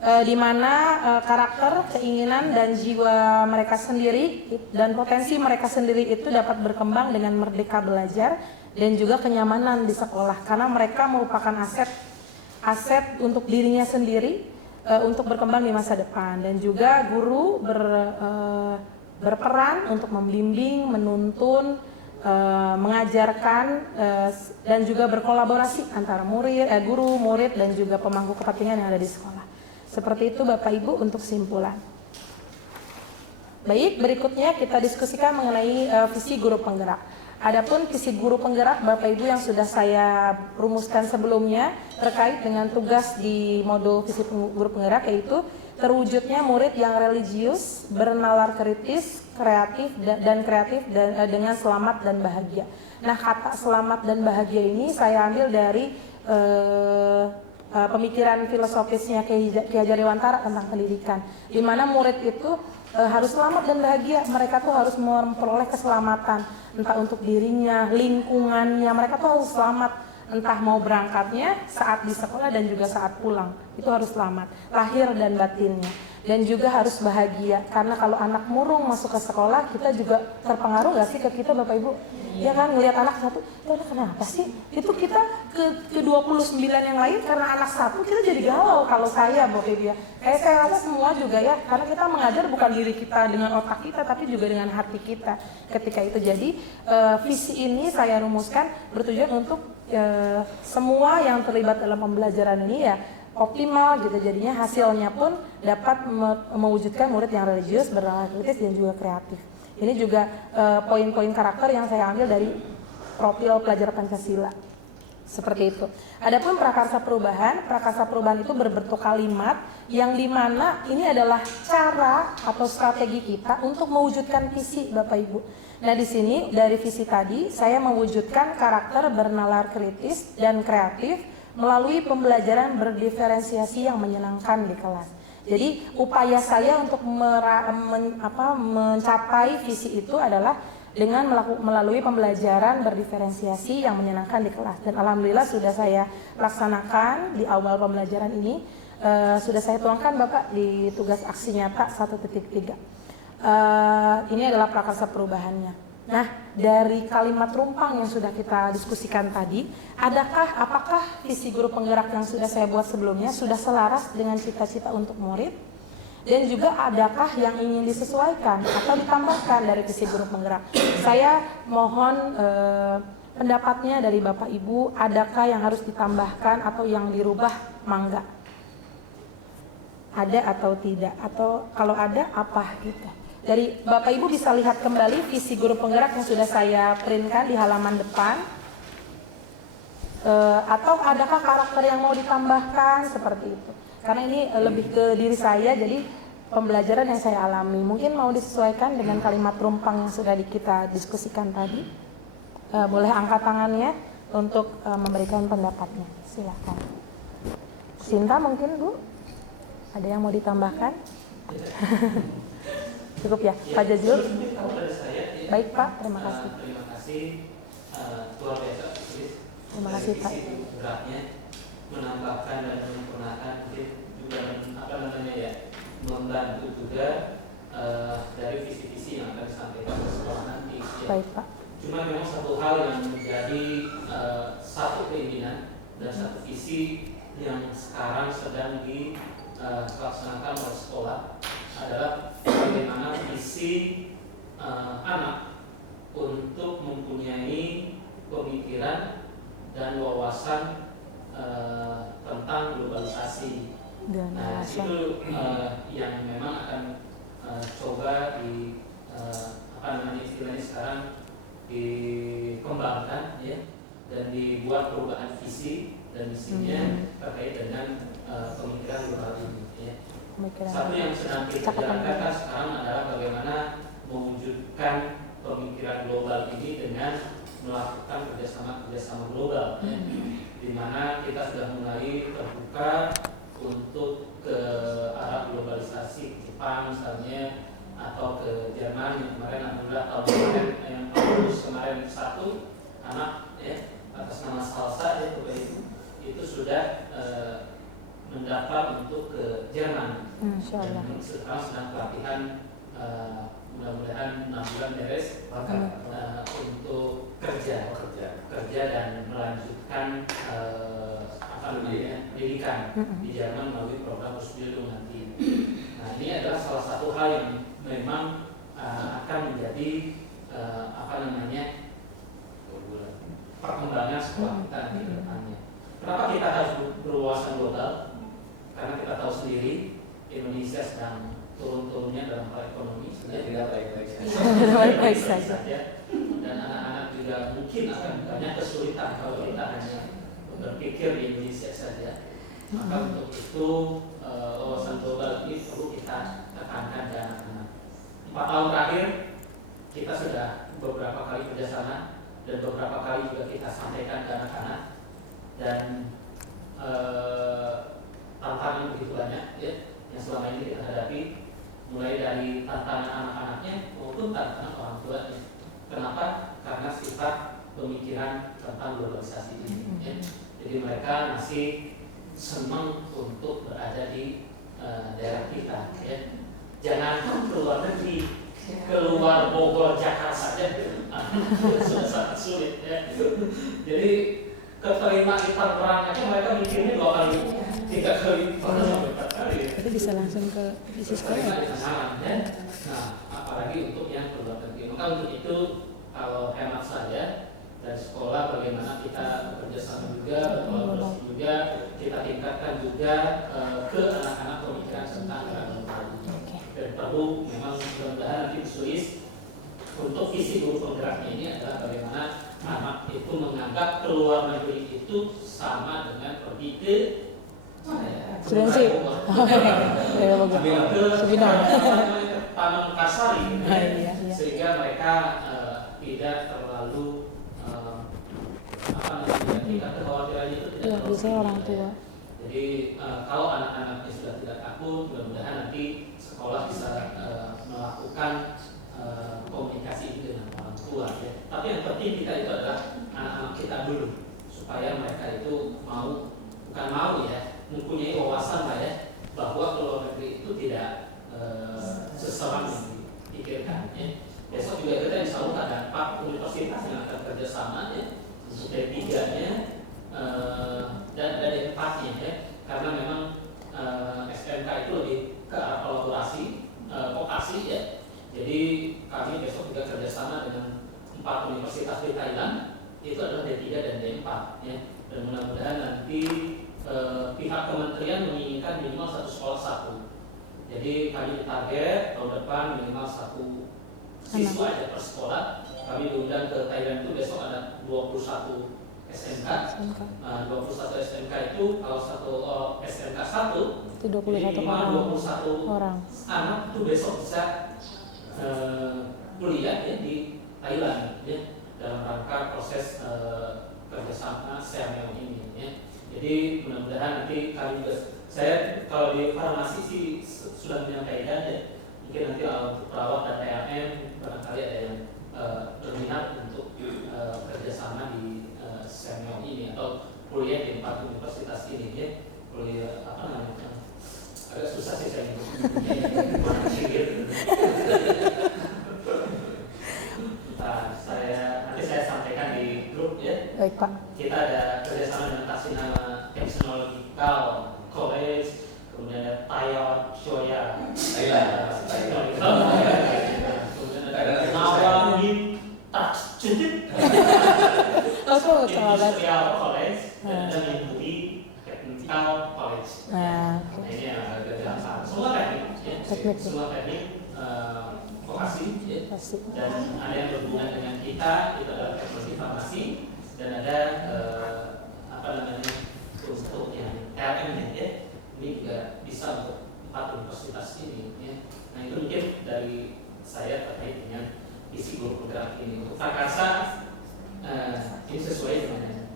Di mana karakter, keinginan, dan jiwa mereka sendiri dan potensi mereka sendiri itu dapat berkembang dengan merdeka belajar dan juga kenyamanan di sekolah, karena mereka merupakan aset untuk dirinya sendiri untuk berkembang di masa depan. Dan juga guru berperan untuk membimbing, menuntun, mengajarkan dan juga berkolaborasi antara guru, murid, dan juga pemangku kepentingan yang ada di sekolah. Seperti itu Bapak Ibu untuk simpulan. Baik, berikutnya kita diskusikan mengenai visi guru penggerak. Adapun visi guru penggerak Bapak Ibu yang sudah saya rumuskan sebelumnya terkait dengan tugas di modul visi guru penggerak, yaitu terwujudnya murid yang religius, bernalar kritis, kreatif dan dengan selamat dan bahagia. Nah, kata selamat dan bahagia ini saya ambil dari pemikiran filosofisnya Ki Hajar Dewantara tentang pendidikan, di mana murid itu harus selamat dan bahagia. Mereka tuh harus memperoleh keselamatan, entah untuk dirinya, lingkungannya, mereka tuh harus selamat, entah mau berangkatnya saat di sekolah dan juga saat pulang, itu harus selamat, lahir dan batinnya. Dan juga harus bahagia, karena kalau anak murung masuk ke sekolah, kita juga terpengaruh gak sih ke kita Bapak Ibu? Ya kan, ngelihat anak satu, itu anak kenapa sih? Itu kita ke 29 yang lain, karena anak satu kita jadi galau kalau saya Bapak Ibu ya. Saya rasa semua juga ya, karena kita mengajar bukan diri kita dengan otak kita, tapi juga dengan hati kita ketika itu. Jadi visi ini saya rumuskan bertujuan untuk semua yang terlibat dalam pembelajaran ini ya optimal gitu, jadinya hasilnya pun dapat mewujudkan murid yang religius, bernalar kritis, dan juga kreatif. Ini juga poin-poin karakter yang saya ambil dari profil pelajar Pancasila. Seperti itu. Adapun prakarsa perubahan itu berbentuk kalimat yang dimana ini adalah cara atau strategi kita untuk mewujudkan visi Bapak Ibu. Nah, di sini dari visi tadi saya mewujudkan karakter bernalar kritis dan kreatif melalui pembelajaran berdiferensiasi yang menyenangkan di kelas. Jadi upaya saya untuk mencapai visi itu adalah dengan melalui pembelajaran berdiferensiasi yang menyenangkan di kelas. Dan alhamdulillah sudah saya laksanakan di awal pembelajaran ini, sudah saya tuangkan Bapak di tugas aksi nyata 1.3. Ini adalah prakarsa perubahannya. Nah, dari kalimat rumpang yang sudah kita diskusikan tadi, apakah visi guru penggerak yang sudah saya buat sebelumnya sudah selaras dengan cita-cita untuk murid? Dan juga adakah yang ingin disesuaikan atau ditambahkan dari visi guru penggerak? Saya mohon pendapatnya dari Bapak Ibu, adakah yang harus ditambahkan atau yang dirubah? Mangga. Ada atau tidak? Atau kalau ada, apa gitu? Dari Bapak Ibu bisa lihat kembali visi guru penggerak yang sudah saya printkan di halaman depan. Atau adakah karakter yang mau ditambahkan seperti itu? Karena ini lebih ke diri saya, jadi pembelajaran yang saya alami. Mungkin mau disesuaikan dengan kalimat rumpang yang sudah kita diskusikan tadi. Boleh angkat tangannya untuk memberikan pendapatnya. Silakan. Sinta mungkin Bu, ada yang mau ditambahkan? Cukup ya, Pak Jazul. Baik Pak, terima kasih. Terima kasih, luar biasa. Terima kasih Pak. Beratnya menambahkan dan menyempurnakan, juga membantu juga dari visi-visi yang akan disampaikan ke sekolah nanti. Baik Pak. Cuma memang satu hal yang menjadi satu keinginan dan satu visi yang sekarang sedang dilaksanakan oleh sekolah adalah bagaimana visi anak untuk mempunyai pemikiran dan wawasan tentang globalisasi. Dan Nah, alasan. itu yang memang akan coba di istilahnya sekarang dikembangkan ya, dan dibuat perubahan visi dan misinya terkait dengan pemikiran global ini ya. Satu yang sedang kita jalankan kan sekarang adalah bagaimana mewujudkan pemikiran global ini dengan melakukan kerjasama global ya, di mana kita sudah mulai terbuka untuk ke arah globalisasi, ke Jepang misalnya, atau ke Jerman yang kemarin alhamdulillah tahun kemarin yang lulus kemarin satu anak ya atas nama Salsa ya itu sudah mendaftar untuk ke Jerman. Insyaallah. Sekarang sedang pelatihan, mudah-mudahan 6 bulan beres untuk kerja dan melanjutkan pendidikan di Jerman melalui program Ausbildung nanti. Nah, ini adalah salah satu hal yang memang akan menjadi perkembangan sekolah kita nanti ke depannya. Kenapa kita harus berwawasan global? Karena kita tahu sendiri Indonesia sedang turun-turunnya dalam hal ekonomi, sebenarnya tidak baik-baik saja. Dan anak-anak juga mungkin akan banyak kesulitan kalau kita hanya berpikir di Indonesia saja. Maka untuk itu wawasan global ini perlu kita tekankan di anak-anak. 4 tahun terakhir kita sudah beberapa kali kerjasama dan beberapa kali juga kita sampaikan ke anak-anak, dan tantangan begitu banyak ya yang selama ini kita hadapi, mulai dari tantangan anak-anaknya maupun tantangan orang tuanya. Kenapa? Karena sifat pemikiran tentang globalisasi ini ya. Jadi mereka masih senang untuk berada di daerah kita ya. Jangan keluar negeri, keluar Bogor, Jakarta saja sudah sangat sulit ya. Jadi keterima di perang aja mereka mikirnya 2 kali, 3 kali, bahkan sampai 4 kali. Itu bisa langsung ke isi sekolah. Ya. Nah, apalagi untuk yang keluar negeri. Maka untuk itu kalau hemat saya dari sekolah bagaimana kita bekerja sama juga, berkolaborasi juga, kita tingkatkan juga ke anak-anak pemikiran tentang global. Dan perlu memang mudah-mudahan nanti di Swiss untuk visi guru penggeraknya ini adalah bagaimana anak itu menganggap keluar negeri itu sama dengan pergi ke Sulawesi. Taman Kasari, Iya. sehingga mereka tidak terlalu tingkat kekhawatirannya itu tidak terlalu biasanya orang tua. Jadi kalau anak-anaknya sudah tidak takut, mudah-mudahan nanti sekolah bisa melakukan komunikasi ini dengan orang tua ya. Tapi yang penting kita itu adalah anak-anak kita dulu, supaya mereka itu bukan mau ya, mempunyai wawasan lah ya, bahwa keluar negeri itu tidak seseram yang dipikirkan ya. Besok juga kita insya Allah ada 4 universitas yang akan kerjasama ya, untuk D3-nya dan ada 4-nya ya, karena memang SMK itu lebih ke arah kolaborasi, vokasi ya. Jadi kami besok juga kerjasama dengan 4 universitas di Thailand, itu adalah D3 dan D4 ya. Dan mudah-mudahan nanti pihak kementerian menginginkan minimal 1 sekolah 1. Jadi kami target tahun depan minimal 1 siswa aja per sekolah. Kami diundang ke Thailand itu besok ada 21 SMK. 21 SMK itu kalau satu SMK 1 itu 21 orang. Anak itu besok bisa kuliah ya di Thailand ya, dalam rangka proses kerjasama SEMEO ini ya. Jadi mudah-mudahan nanti kami juga, saya kalau di farmasi sih sudah menyampaikan ya, mungkin nanti untuk perawat dan TMM barangkali ada yang berminat untuk kerjasama di SEMEO ini atau kuliah di 4 universitas ini ya. Kuliah apa namanya? Agak susah sih saya nanti saya sampaikan di grup ya. Baik Pak. Kita ada kerjasama dengan Teknological College, Nawangin Takjudin Oh, sahabat. Industrial College dan mengikuti Technical College. Nah, Ini yang agak sama. Semua teknik, ya. Teknik. Semua teknik vokasi, ya. pasti. Dan ada yang berhubungan dengan kita, itu adalah teknologi farmasi, dan ada apa namanya untuk yang TLM ya. Ini juga bisa untuk 4 universitas ini, ya. Nah itu mungkin dari saya terkait dengan isi guru penggerak ini. Untuk Prakasa ini sesuai dengan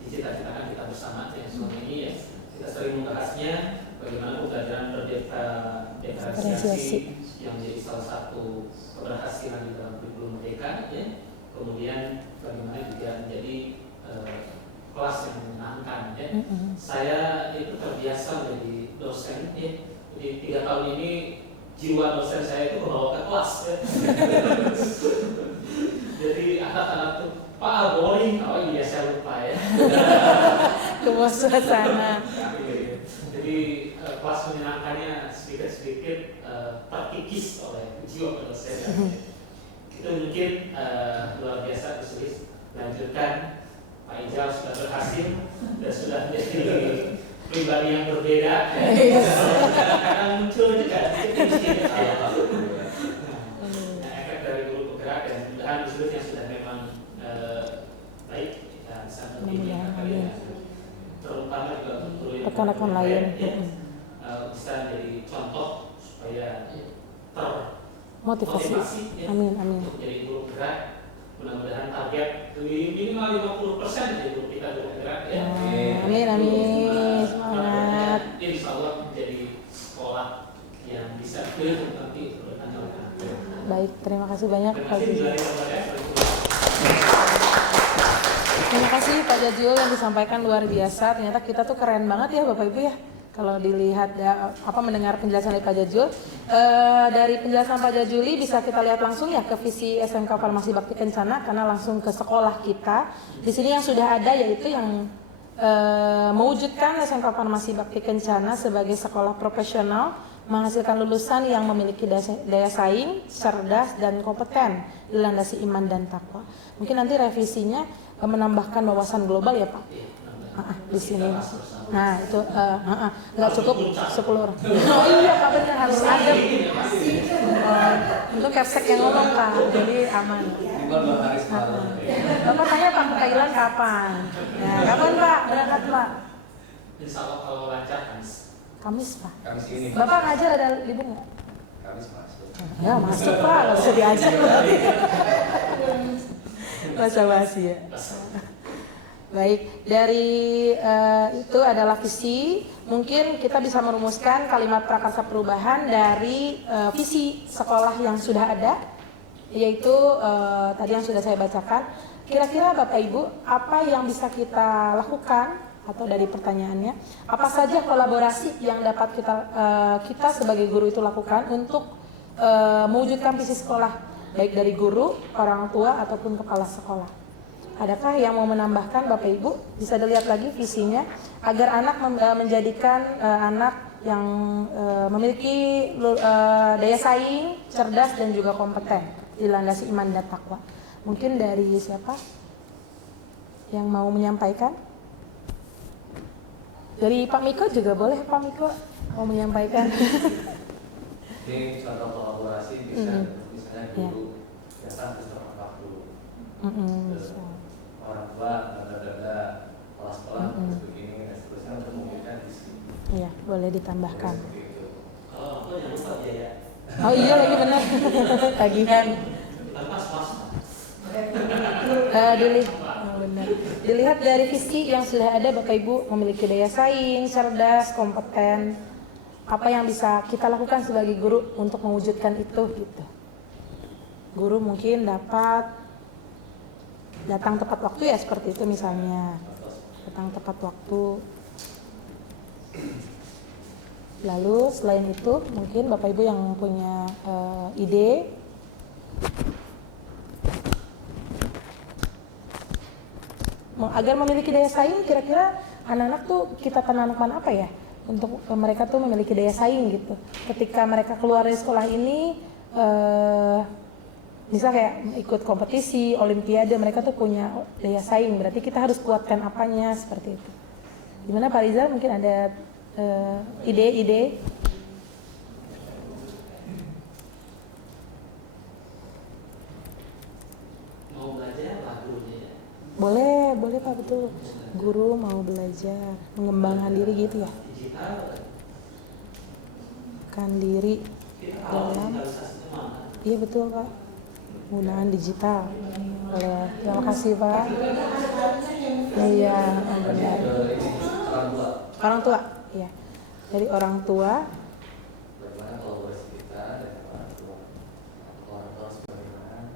cita-citakan kita bersama yang selama ini ya kita sering membahasnya bagaimana pembelajaran berdiferensiasi yang menjadi salah satu keberhasilan di dalam kurikulum Merdeka ya. Kemudian bagaimana juga menjadi kelas yang menyenangkan ya. Saya itu terbiasa menjadi dosen ya. Jadi 3 tahun ini jiwa dosen saya itu membawa ke kelas ya. Jadi anak-anak tuh Pak boring, oh iya saya lupa ya. Kebawa suasana. Jadi kelas menyenangkannya sedikit-sedikit terkikis oleh jiwa dosen. Itu mungkin luar biasa disulis. Lanjutkan, Pak Ijal sudah berhasil dan sudah menjadi pribadi yang berbeda. Kadang muncul juga. Nah, efek dari guru penggerak dan mudahan disulis yang sudah memang baik kita bisa mendidik terutama juga untuk rekan-rekan lain bisa jadi contoh supaya motivasi. ya, Amin, amin. untuk jadi guru gerak. Mudah-mudahan target minimal 50% dari guru kita guru gerak ya. Amin, amin. Semangat. Ini insya Allah menjadi sekolah yang bisa clear nanti bertanya oleh anak. Baik, terima kasih banyak Terima Pak kasih Jazil. dari saya. Terima kasih Pak Jazil yang disampaikan luar biasa. Ternyata kita tuh keren banget ya Bapak Ibu ya. Kalau dilihat mendengar penjelasan dari Pak Jazil, dari penjelasan Pak Jazuli bisa kita lihat langsung ya ke visi SMK Farmasi Bakti Kencana karena langsung ke sekolah kita. Di sini yang sudah ada yaitu yang mewujudkan SMK Farmasi Bakti Kencana sebagai sekolah profesional menghasilkan lulusan yang memiliki daya saing, cerdas dan kompeten dilandasi iman dan takwa. Mungkin nanti revisinya menambahkan wawasan global ya Pak. Di sini. Nah itu nggak cukup 10 orang. Oh iya Pak benar harus ada. Untuk capsek yang ngomong Pak, jadi aman. Bapak tanya Pak ke Thailand kapan? Nah, kapan Pak berangkat Pak? Insya Allah kalau lancar Kamis Pak. Kamis ini. Bapak ngajar ada libur nggak? Kamis masuk. Ya masuk Pak, nggak bisa diajak berarti. Masa basi ya. Baik, dari itu adalah visi. Mungkin kita bisa merumuskan kalimat prakarsa perubahan dari visi sekolah yang sudah ada, yaitu tadi yang sudah saya bacakan. Kira-kira Bapak Ibu, apa yang bisa kita lakukan? Atau dari pertanyaannya, apa saja kolaborasi yang dapat kita sebagai guru itu lakukan untuk mewujudkan visi sekolah, baik dari guru, orang tua, ataupun kepala sekolah. Adakah yang mau menambahkan Bapak Ibu? Bisa dilihat lagi visinya, agar anak menjadikan anak yang memiliki daya saing, cerdas, dan juga kompeten, dilandasi iman dan takwa. Mungkin dari siapa yang mau menyampaikan? Dari Pak Miko juga boleh, Pak Miko mau menyampaikan. Ini contoh kolaborasi bisa misalnya guru datang ke sekolah dulu. Orang tua ada sekolah begini dan seterusnya untuk memberikan visi. Iya, boleh ditambahkan. Kalau orang tua jangan lupa biaya. Oh iya lagi benar. Tagihan. Dilihat dari visi yang sudah ada Bapak Ibu memiliki daya saing, cerdas, kompeten. Apa yang bisa kita lakukan sebagai guru untuk mewujudkan itu gitu. Guru mungkin dapat datang tepat waktu ya seperti itu misalnya. Datang tepat waktu. Lalu selain itu mungkin Bapak Ibu yang punya ide agar memiliki daya saing, kira-kira anak-anak tuh kita tanamkan apa ya untuk mereka tuh memiliki daya saing gitu. Ketika mereka keluar dari sekolah ini, misal kayak ikut kompetisi, olimpiade, mereka tuh punya daya saing. Berarti kita harus kuatkan apanya seperti itu. Gimana Pak Rizal? Mungkin ada ide-ide? Mau belajar lagunya ya. Boleh Pak, betul. Guru mau belajar, mengembangkan diri gitu ya. Digital. Kan diri Kita tahu dalam, digitalisasi itu mana? iya betul Pak. Penggunaan digital. Boleh. Terima kasih Pak. Iya, benar. Orang tua. Orang tua, iya. Dari orang tua, Bagaimana kolaborasi kita dengan orang tua? Orang tua harus bagaimana?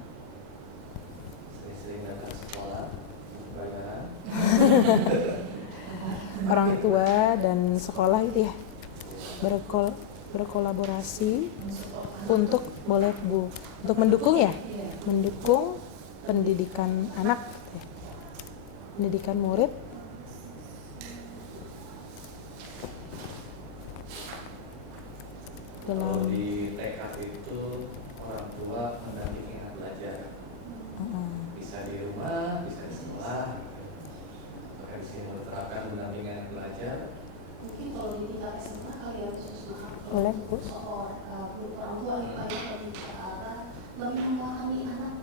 Sering-sering datang ke sekolah, bagaimana? orang tua dan sekolah itu ya berkolaborasi untuk boleh Bu, untuk mendukung ya, mendukung pendidikan anak, pendidikan murid. Kalau di TK itu orang tua mendampingi anak belajar, bisa di rumah, bisa di sekolah. Maka di sini terapkan mendampingi anak belajar. Mungkin kalau di tingkat SMA kali ya khusus Boleh, Bu. orang tua kita lebih ke arah lebih memahami anak.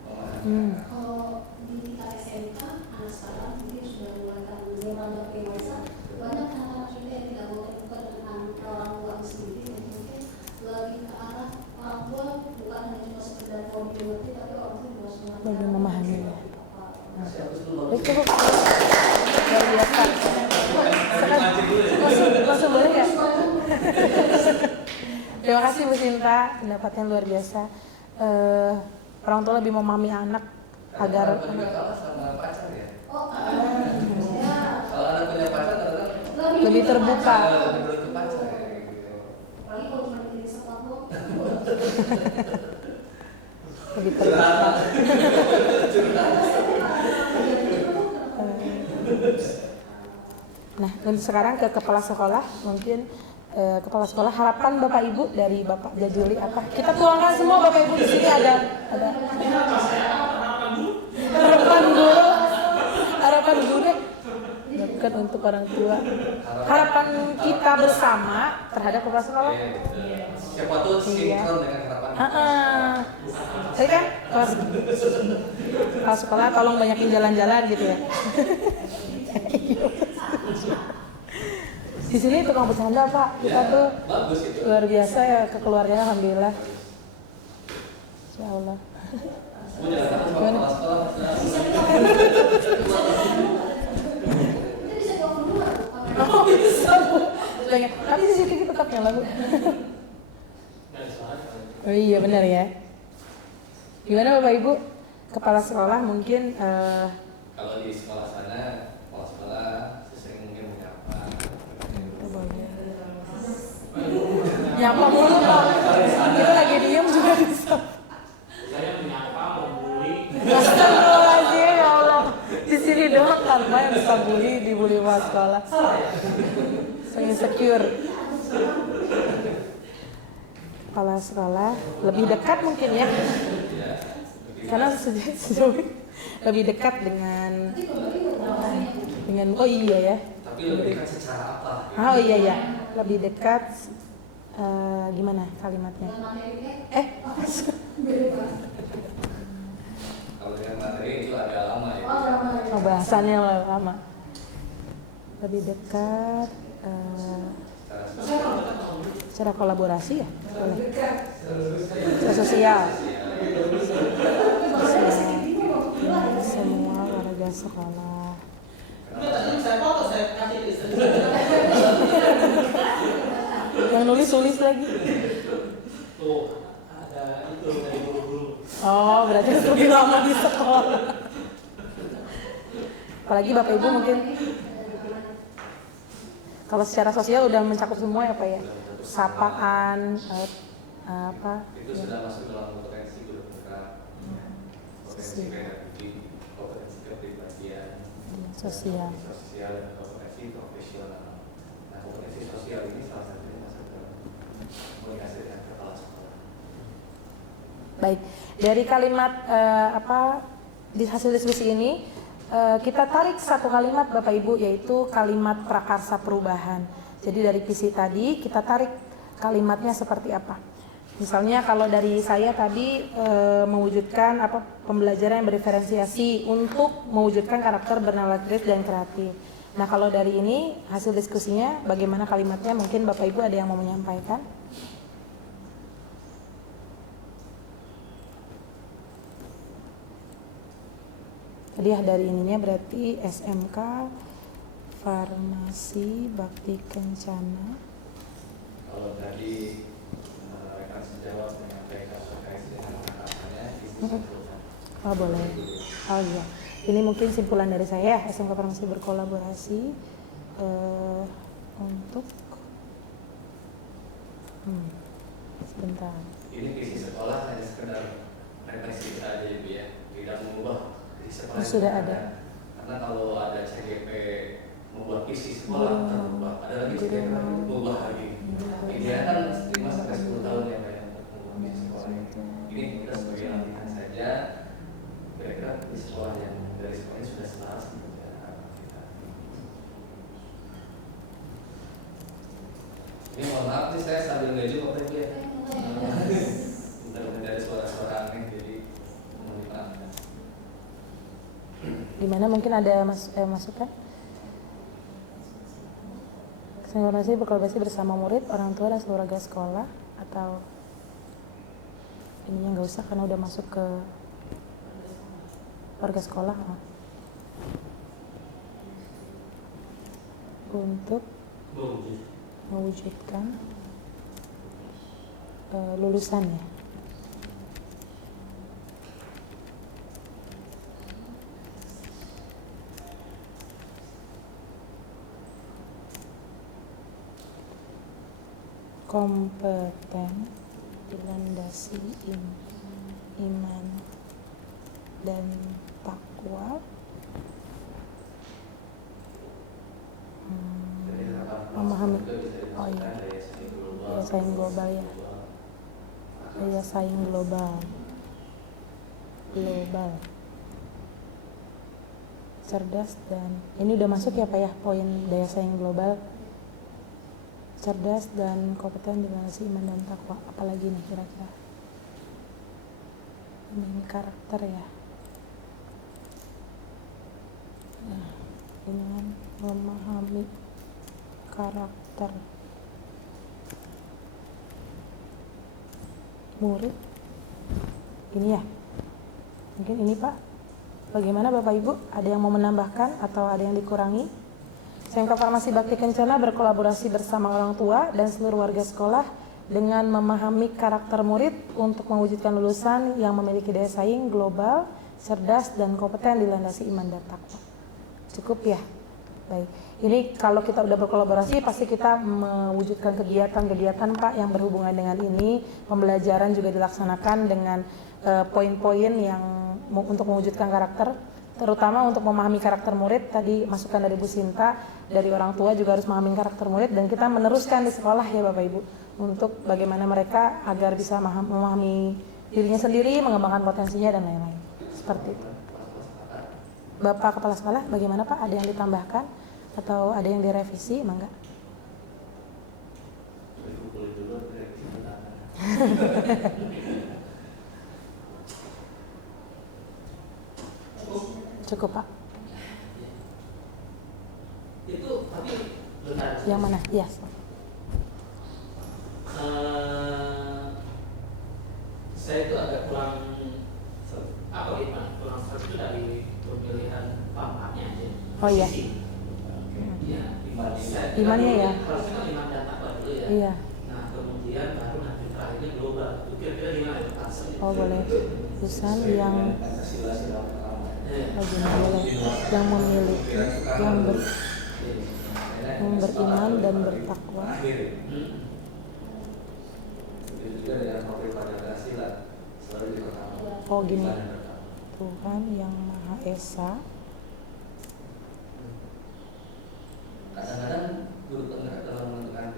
Kalau di tingkat SMK anak sekarang mungkin sudah mulai kan beranjak dewasa, banyak anak-anak juga yang tidak mau terbuka dengan orang tua sendiri, dan mungkin lebih ke arah orang tua bukan hanya cuma sekedar mau dimengerti, tapi orang tua juga harus Lebih memahami ya. Siapa dulu? Baik, cukup. Luar biasa. Langsung boleh ya? Terima kasih Bu Sinta, pendapatnya luar biasa. Orang tua lebih memahami anak agar Anak juga kalah sama pacar ya. Oh, Kalau anak punya pacar kadang-kadang lebih terbuka. lebih ke pacar ya. Gitu. apalagi kalau cuma di sekolah doang. Lebih terbuka. Nah, untuk sekarang ke kepala sekolah, mungkin kepala sekolah, harapan Bapak Ibu dari Bapak Jajuli apa? Kita tuangkan semua Bapak Ibu di sini ada harapan guru bukan untuk orang tua. Harapan kita bersama terhadap kepala sekolah. Siapa tuh sinkron dengan harapan. Saya kan kepala sekolah tolong banyakin jalan-jalan gitu ya. Di sini tukang bercanda Pak, kita tuh Bagus itu. luar biasa ya, kekeluarganya alhamdulillah. Insya Allah. Bu jangan takut sama kepala sekolah. Itu bisa jawab dulu. Oh bisa Bu. Tapi di sini tetap nyala Bu. Oh iya benar ya. Gimana Bapak Ibu? Kepala sekolah mungkin Kalau di sekolah sana, kepala sekolah sesering mungkin menyapa. nyapa mulu Pak. Kita lagi diem juga bisa. Saya menyapa, membuli. Astagfirullahaladzim ya Allah. Di sini doang kan Pak yang bisa dibully pas sekolah. Saya insecure. Kepala sekolah lebih dekat mungkin ya. Karena sejauh lebih dekat dengan oh iya ya. Tapi lebih dekat secara apa? Oh iya ya, lebih dekat gimana kalimatnya? Kalau dengan materi itu agak lama ya. Oh bahasannya lama. Lebih dekat secara kolaborasi ya, boleh. Sosial. Semua warga sekolah. Saya foto, saya kasih ke istri. Yang nulis lagi. Tuh, ada itu dari guru-guru. Oh, berarti lebih lama di sekolah. Apalagi Bapak Ibu mungkin kalau secara sosial udah mencakup semua ya Pak ya. Sapaan, apa? Itu sudah masuk dalam kompetensi guru bergerak, kompetensi kreatif, kompetensi kepribadian, Sosial. dan kompetensi profesional. Nah, kompetensi sosial ini salah satunya masuk ke komunikasi dengan kepala sekolah. Baik, dari kalimat di hasil diskusi ini kita tarik satu kalimat Bapak Ibu, yaitu kalimat prakarsa perubahan. Jadi dari visi tadi kita tarik kalimatnya seperti apa. Misalnya kalau dari saya tadi mewujudkan pembelajaran yang berdiferensiasi untuk mewujudkan karakter bernalar kritis dan kreatif. Nah kalau dari ini hasil diskusinya bagaimana kalimatnya, mungkin Bapak Ibu ada yang mau menyampaikan? Tadi dari ininya berarti SMK Farmasi Bakti Kencana. Kalau tadi rekan sejawat menyampaikan terkait dengan penerapannya, Oh boleh. Oh iya. Ini mungkin simpulan dari saya, SMK Farmasi berkolaborasi untuk sebentar. Ini visi sekolah hanya sekedar referensi saja Ibu ya, tidak mengubah visi sekolah. Sudah ada. Karena kalau ada CGP membuat visi sekolah terubah, ada lagi CGP mengubah lagi. Idealnya kan 5 sampai 10 tahun ya Pak untuk mengubah visi sekolah ini. Ini kita sebagai latihan saja. Kira-kira visi sekolah yang dari sekolah ini sudah selaras dengan harapan kita. Ini mohon maaf nih saya sambil ngeju Bapak Ibu ya. Bentar-bentar ada suara-suara aneh jadi mohon dimaafkan. Di mana mungkin ada masukan? Informasi berkolaborasi bersama murid, orang tua dan seluruh warga sekolah, atau ininya nggak usah karena udah masuk ke warga sekolah. Untuk mewujudkan lulusan ya. Kompeten, dilandasi iman dan takwa. Memahami. Oh iya. Daya saing global ya. Daya saing global. Cerdas dan ini udah masuk ya Pak ya, poin daya saing global. Cerdas dan kompeten dilandasi iman dan takwa. Apalagi nih kira-kira? Ini karakter ya. Nah, ini kan memahami karakter murid. Ini ya. Mungkin ini Pak. Bagaimana Bapak Ibu? Ada yang mau menambahkan atau ada yang dikurangi? SMK Farmasi Bakti Kencana berkolaborasi bersama orang tua dan seluruh warga sekolah dengan memahami karakter murid untuk mewujudkan lulusan yang memiliki daya saing global, cerdas dan kompeten dilandasi iman dan takwa. Cukup ya? Baik. Ini kalau kita udah berkolaborasi pasti kita mewujudkan kegiatan-kegiatan Pak yang berhubungan dengan ini. Pembelajaran juga dilaksanakan dengan poin-poin yang untuk mewujudkan karakter, terutama untuk memahami karakter murid. Tadi masukan dari Bu Sinta, dari orang tua juga harus memahami karakter murid, dan kita meneruskan di sekolah ya Bapak Ibu untuk bagaimana mereka agar bisa memahami dirinya sendiri, mengembangkan potensinya dan lain-lain. Seperti itu. Bapak Kepala Sekolah, bagaimana Pak? Ada yang ditambahkan atau ada yang direvisi? Mangga. Cukup Pak. Itu tapi benar. Yang mana? Iya. Saya itu agak kurang kurang seperti dari pemilihan pampaknya aja. Oh iya. Iya. Imannya ya. Harusnya kan iman dan takwa dulu ya. Iya. Nah kemudian baru nanti terakhirnya global. Kira-kira gimana itu konsepnya? Oh boleh. Lulusan yang yang memiliki, yang beriman dan bertakwa. Oh gini, Tuhan yang Maha Esa. Kadang-kadang guru penggerak dalam menentukan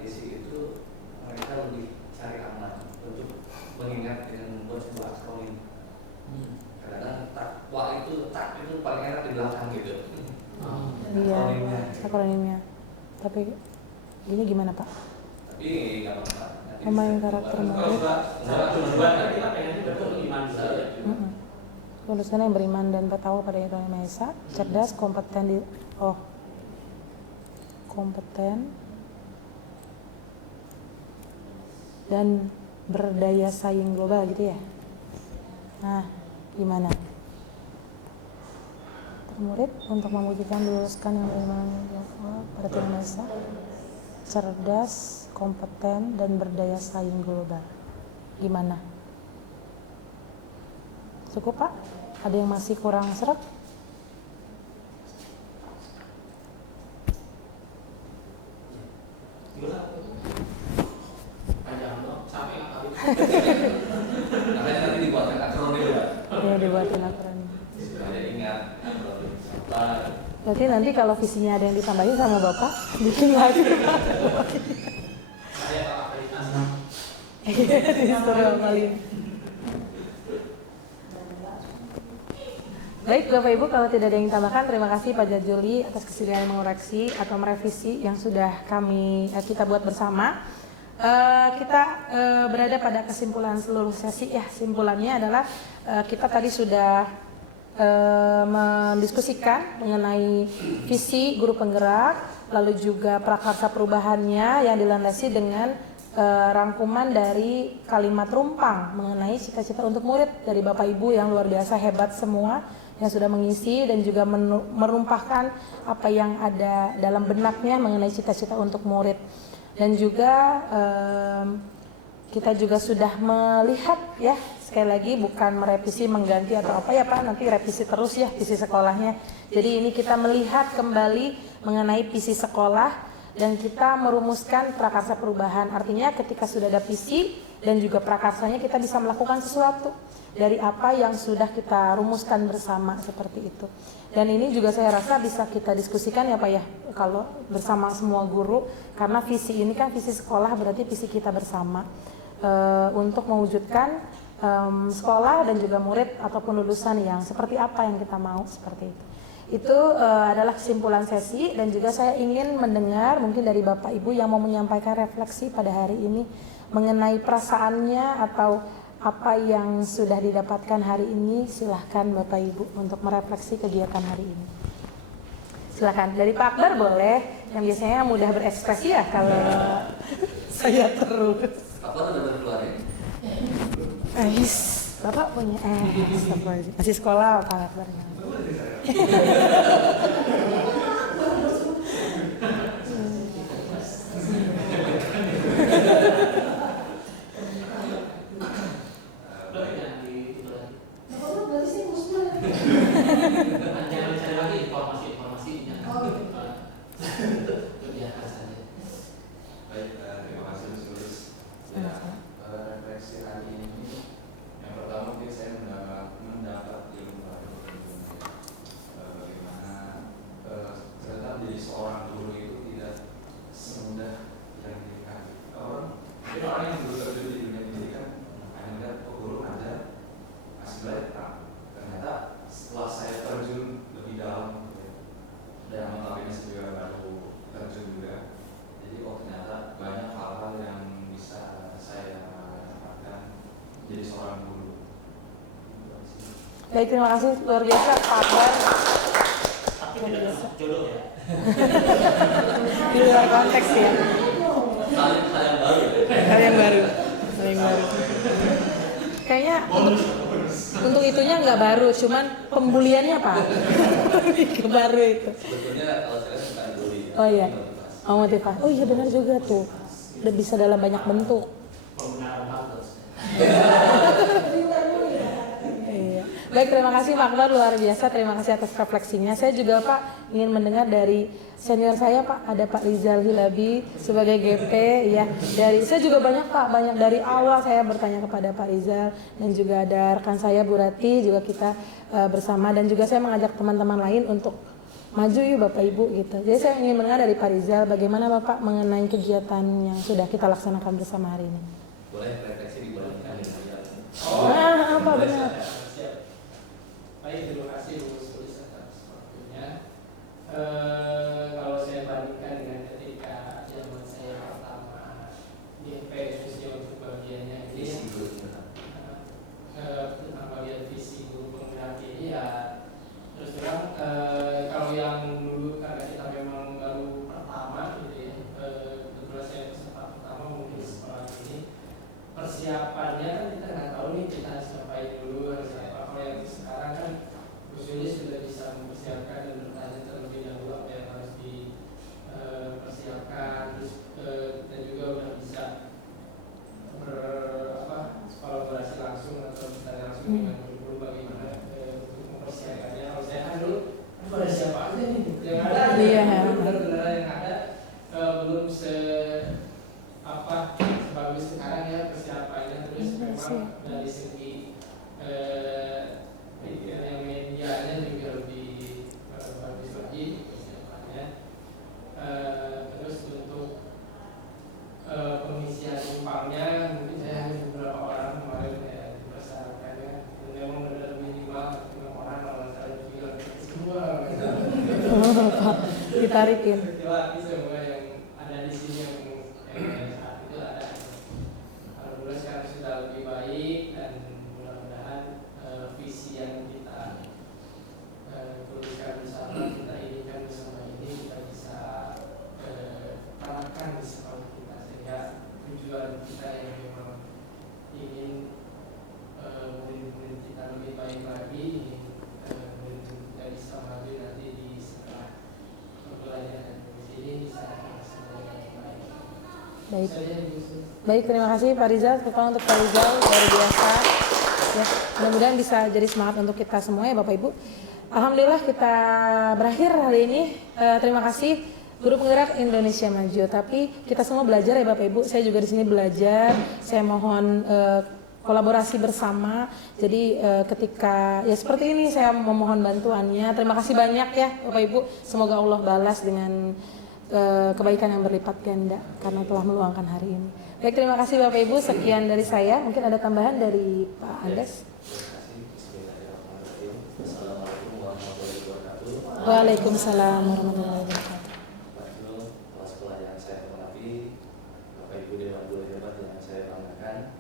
Ini gimana Pak? Tapi nggak apa-apa. Nanti Pemain bisa karakter dibuat. murid. Secara tujuan kan kita pengennya beriman saja. Lulusan yang beriman dan bertakwa pada Tuhan Yang Maha Esa, cerdas, kompeten dan berdaya saing global gitu ya. Nah, gimana? Murid untuk mewujudkan luluskan yang beriman pada Tuhan Yang Maha Esa, cerdas, kompeten dan berdaya saing global. Gimana? Cukup Pak? Ada yang masih kurang seret? Panjang dong, sampai nggak tahu. Makanya nanti dibuatkan akronim ya. Ya, dibuatin aturan. Supaya ingat akronim. Sabar. Berarti nanti kalau visinya ada yang ditambahin sama Bapak, bikin lagi. Saya kalau akreditasi. Disuruh amalin. Baik Bapak Ibu, kalau tidak ada yang ditambahkan, terima kasih Pak Jajuli atas kesediaan mengoreksi atau merevisi yang sudah kita buat bersama. Kita berada pada kesimpulan seluruh sesi ya. Simpulannya adalah kita tadi sudah mendiskusikan mengenai visi guru penggerak, lalu juga prakarsa perubahannya yang dilandasi dengan rangkuman dari kalimat rumpang mengenai cita-cita untuk murid dari Bapak Ibu yang luar biasa hebat semua yang sudah mengisi dan juga merumpahkan apa yang ada dalam benaknya mengenai cita-cita untuk murid. Dan juga kita juga sudah melihat ya, sekali lagi bukan merevisi mengganti atau apa ya Pak, nanti revisi terus ya visi sekolahnya. Jadi ini kita melihat kembali mengenai visi sekolah dan kita merumuskan prakarsa perubahan. Artinya ketika sudah ada visi dan juga prakarsanya, kita bisa melakukan sesuatu dari apa yang sudah kita rumuskan bersama seperti itu. Dan ini juga saya rasa bisa kita diskusikan ya Pak ya, kalau bersama semua guru, karena visi ini kan visi sekolah, berarti visi kita bersama untuk mewujudkan sekolah dan juga murid ataupun lulusan yang seperti apa yang kita mau, seperti itu. Itu adalah kesimpulan sesi, dan juga saya ingin mendengar mungkin dari Bapak Ibu yang mau menyampaikan refleksi pada hari ini mengenai perasaannya atau apa yang sudah didapatkan hari ini. Silahkan Bapak Ibu untuk merefleksi kegiatan hari ini. Silahkan, dari Pak Akbar boleh, yang biasanya mudah berekspresi ya kalau saya terus. Apa udah berkeluar ya? Bapak punya masih sekolah Pak Akbar. Jangan cari lagi informasinya. Biarkan saja. Baik, terima kasih Mas Lulus. Ya, refleksi hari ini yang pertama mungkin saya mendapat ilmu baru bagaimana ternyata menjadi seorang guru itu tidak semudah yang dikatakan orang. Mungkin orang yang dulu kerja di dunia pendidikan hanya melihat guru ada masih belajar. Ternyata setelah saya terjun lebih dalam dan mengalami juga baru terjun juga, jadi ternyata banyak hal-hal yang bisa saya dapatkan jadi seorang guru. Baik, terima kasih luar biasa Pak Akbar. Tapi tidak termasuk jodoh ya. Di luar konteks ya. Hal yang baru ya? Hal yang baru. Kayaknya untuk itunya nggak baru, cuman pembuliannya Pak. Lebih baru itu. Sebetulnya kalau saya suka dulu ya. Oh iya. Oh motivasi. Oh iya benar juga tuh. Udah bisa dalam banyak bentuk. Pembenaran bagus. Iya. Baik, terima kasih Pak Akbar, luar biasa. Terima kasih atas refleksinya. Saya juga Pak ingin mendengar dari senior saya Pak, ada Pak Rizal Hilabi sebagai GP ya. Saya juga banyak dari awal saya bertanya kepada Pak Rizal, dan juga ada rekan saya Bu Rati, juga kita bersama, dan juga saya mengajak teman-teman lain untuk maju yuk Bapak Ibu gitu. Jadi saya ingin mendengar dari Pak Rizal bagaimana Bapak mengenai kegiatan yang sudah kita laksanakan bersama hari ini. Boleh refleksi dibolehkan ya. Apa benar? Baik, terima kasih Bu Sulis atas waktunya. Kalau saya bandingkan dengan ketika zaman saya GP diskusi untuk bagiannya ini tentang bagian visi guru penggerak ini ya terus terang kalau yang dulu karena kita memang baru pertama gitu ya, kebetulan saya peserta pertama mungkin sekolah ini persiapannya kan kita nggak tahu nih kita harus ngapain dulu harus apa. Kalau yang sekarang kan Bu Suli sudah bisa mempersiapkan dan bertanya terlebih dahulu apa yang harus dipersiapkan, terus kita juga udah bisa kolaborasi langsung atau bertanya langsung dengan guru bagaimana untuk mempersiapkannya. Kalau saya kan dulu ada siapa aja nih yang ada, benar-benar yang ada belum sebagus sekarang ya persiapannya. Terus memang dari segi yang medianya juga lebih bagus lagi persiapannya. Terus untuk pengisian numpangnya mungkin saya hanya beberapa orang kemarin ya dipersyaratkan ya, memang benar minimal 6 orang kalau saya juga semua ditarikin. laki semua yang ada di sini yang saat itu ada. Alhamdulillah sekarang sudah lebih baik dan mudah-mudahan visi yang kita tuliskan bersama, kita inginkan bersama ini kita bisa terapkan di sekolah kita sehingga tujuan kita yang memang ingin murid-murid kita lebih baik lagi, ingin murid kita bisa maju nanti di setelah pembelajaran di sini bisa semuanya dengan baik. Baik. Baik, terima kasih Pak Rizal. Tepuk tangan untuk Pak Rizal, luar biasa. Ya, mudah-mudahan bisa jadi semangat untuk kita semua ya Bapak Ibu. Alhamdulillah kita berakhir hari ini. Terima kasih Guru Penggerak Indonesia Maju. Tapi kita semua belajar ya Bapak Ibu. Saya juga di sini belajar. Saya mohon kolaborasi bersama. Jadi ketika ya seperti ini saya memohon bantuannya. Terima kasih banyak ya Bapak Ibu. Semoga Allah balas dengan kebaikan yang berlipat ganda karena telah meluangkan hari ini. Baik, terima kasih Bapak Ibu. Sekian dari saya. Mungkin ada tambahan dari Pak Andes. Assalamualaikum warahmatullahi wabarakatuh. Waalaikumsalam warahmatullahi wabarakatuh. Kepala sekolah yang saya hormati, Bapak Ibu Dewan Guru hebat yang saya banggakan.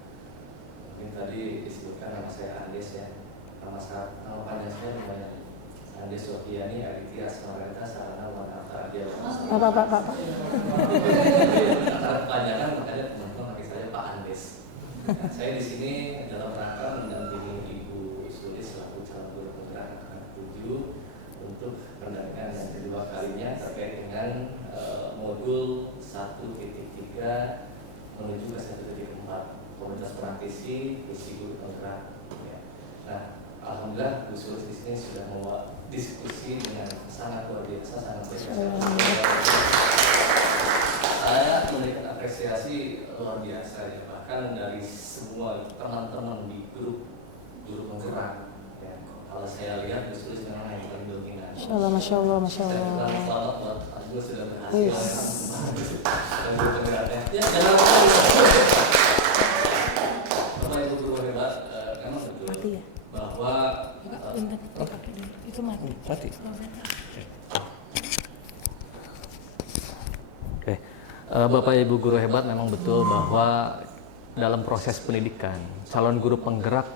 Mungkin tadi disebutkan nama saya Andes ya. Nama panjang saya namanya Andes Sofiani Aditya Asmareta Sarana Wanata Adia. Pak. Kepanjangan makanya teman-teman panggil saya Pak Andes. Saya di sini dalam rangka mendampingi Ibu Suli selaku calon guru penggerak anak 7 untuk pendampingan yang kedua kalinya terkait dengan modul 1.3 menuju ke 1.4 komunitas praktisi visi guru penggerak. Ya. Nah, alhamdulillah Bu Suli di sini sudah membawa diskusi dengan sangat luar biasa, sangat baik. Saya memberikan apresiasi luar biasa ya, bahkan dari semua teman-teman di grup guru penggerak ya. Kalau saya lihat Bu Suli memang yang paling dominan. Masya Allah. Saya bilang selamat buat Anda sudah berhasil dan guru penggeraknya. Ya, jangan Bapak Ibu guru hebat, memang betul bahwa itu mati. Oke, Bapak Ibu guru hebat, memang betul bahwa dalam proses pendidikan calon guru penggerak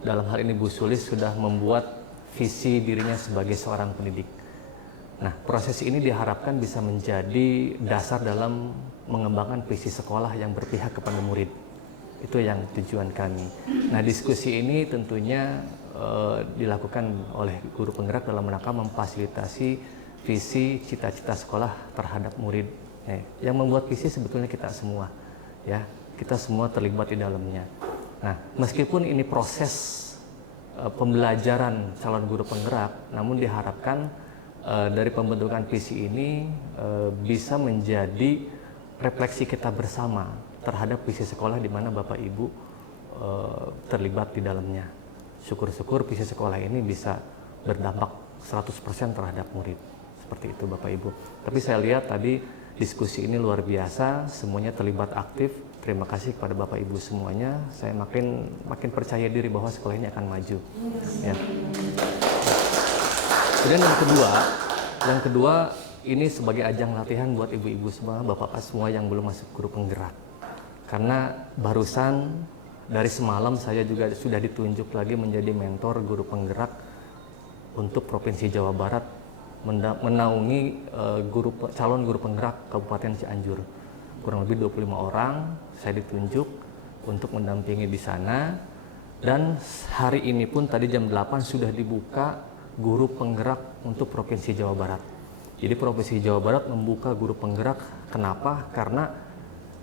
dalam hal ini Bu Sulis sudah membuat visi dirinya sebagai seorang pendidik. Nah, proses ini diharapkan bisa menjadi dasar dalam mengembangkan visi sekolah yang berpihak kepada murid. Itu yang tujuan kami. Nah, diskusi ini tentunya dilakukan oleh guru penggerak dalam rangka memfasilitasi visi cita-cita sekolah terhadap murid. Yang membuat visi sebetulnya kita semua, ya, kita semua terlibat di dalamnya. Nah, meskipun ini proses pembelajaran calon guru penggerak, namun diharapkan dari pembentukan visi ini bisa menjadi refleksi kita bersama terhadap visi sekolah di mana Bapak Ibu terlibat di dalamnya. Syukur-syukur visi sekolah ini bisa berdampak 100% terhadap murid. Seperti itu Bapak Ibu. Tapi saya lihat tadi diskusi ini luar biasa, semuanya terlibat aktif. Terima kasih kepada Bapak Ibu semuanya. Saya makin percaya diri bahwa sekolah ini akan maju. Ya. Kemudian yang kedua ini sebagai ajang latihan buat ibu-ibu semua, bapak-bapak semua yang belum masuk guru penggerak. Karena barusan dari semalam saya juga sudah ditunjuk lagi menjadi mentor guru penggerak untuk Provinsi Jawa Barat, menaungi calon guru penggerak Kabupaten Cianjur. Kurang lebih 25 orang saya ditunjuk untuk mendampingi di sana. Dan hari ini pun tadi jam 8 sudah dibuka guru penggerak untuk Provinsi Jawa Barat. Jadi Provinsi Jawa Barat membuka guru penggerak. Kenapa? Karena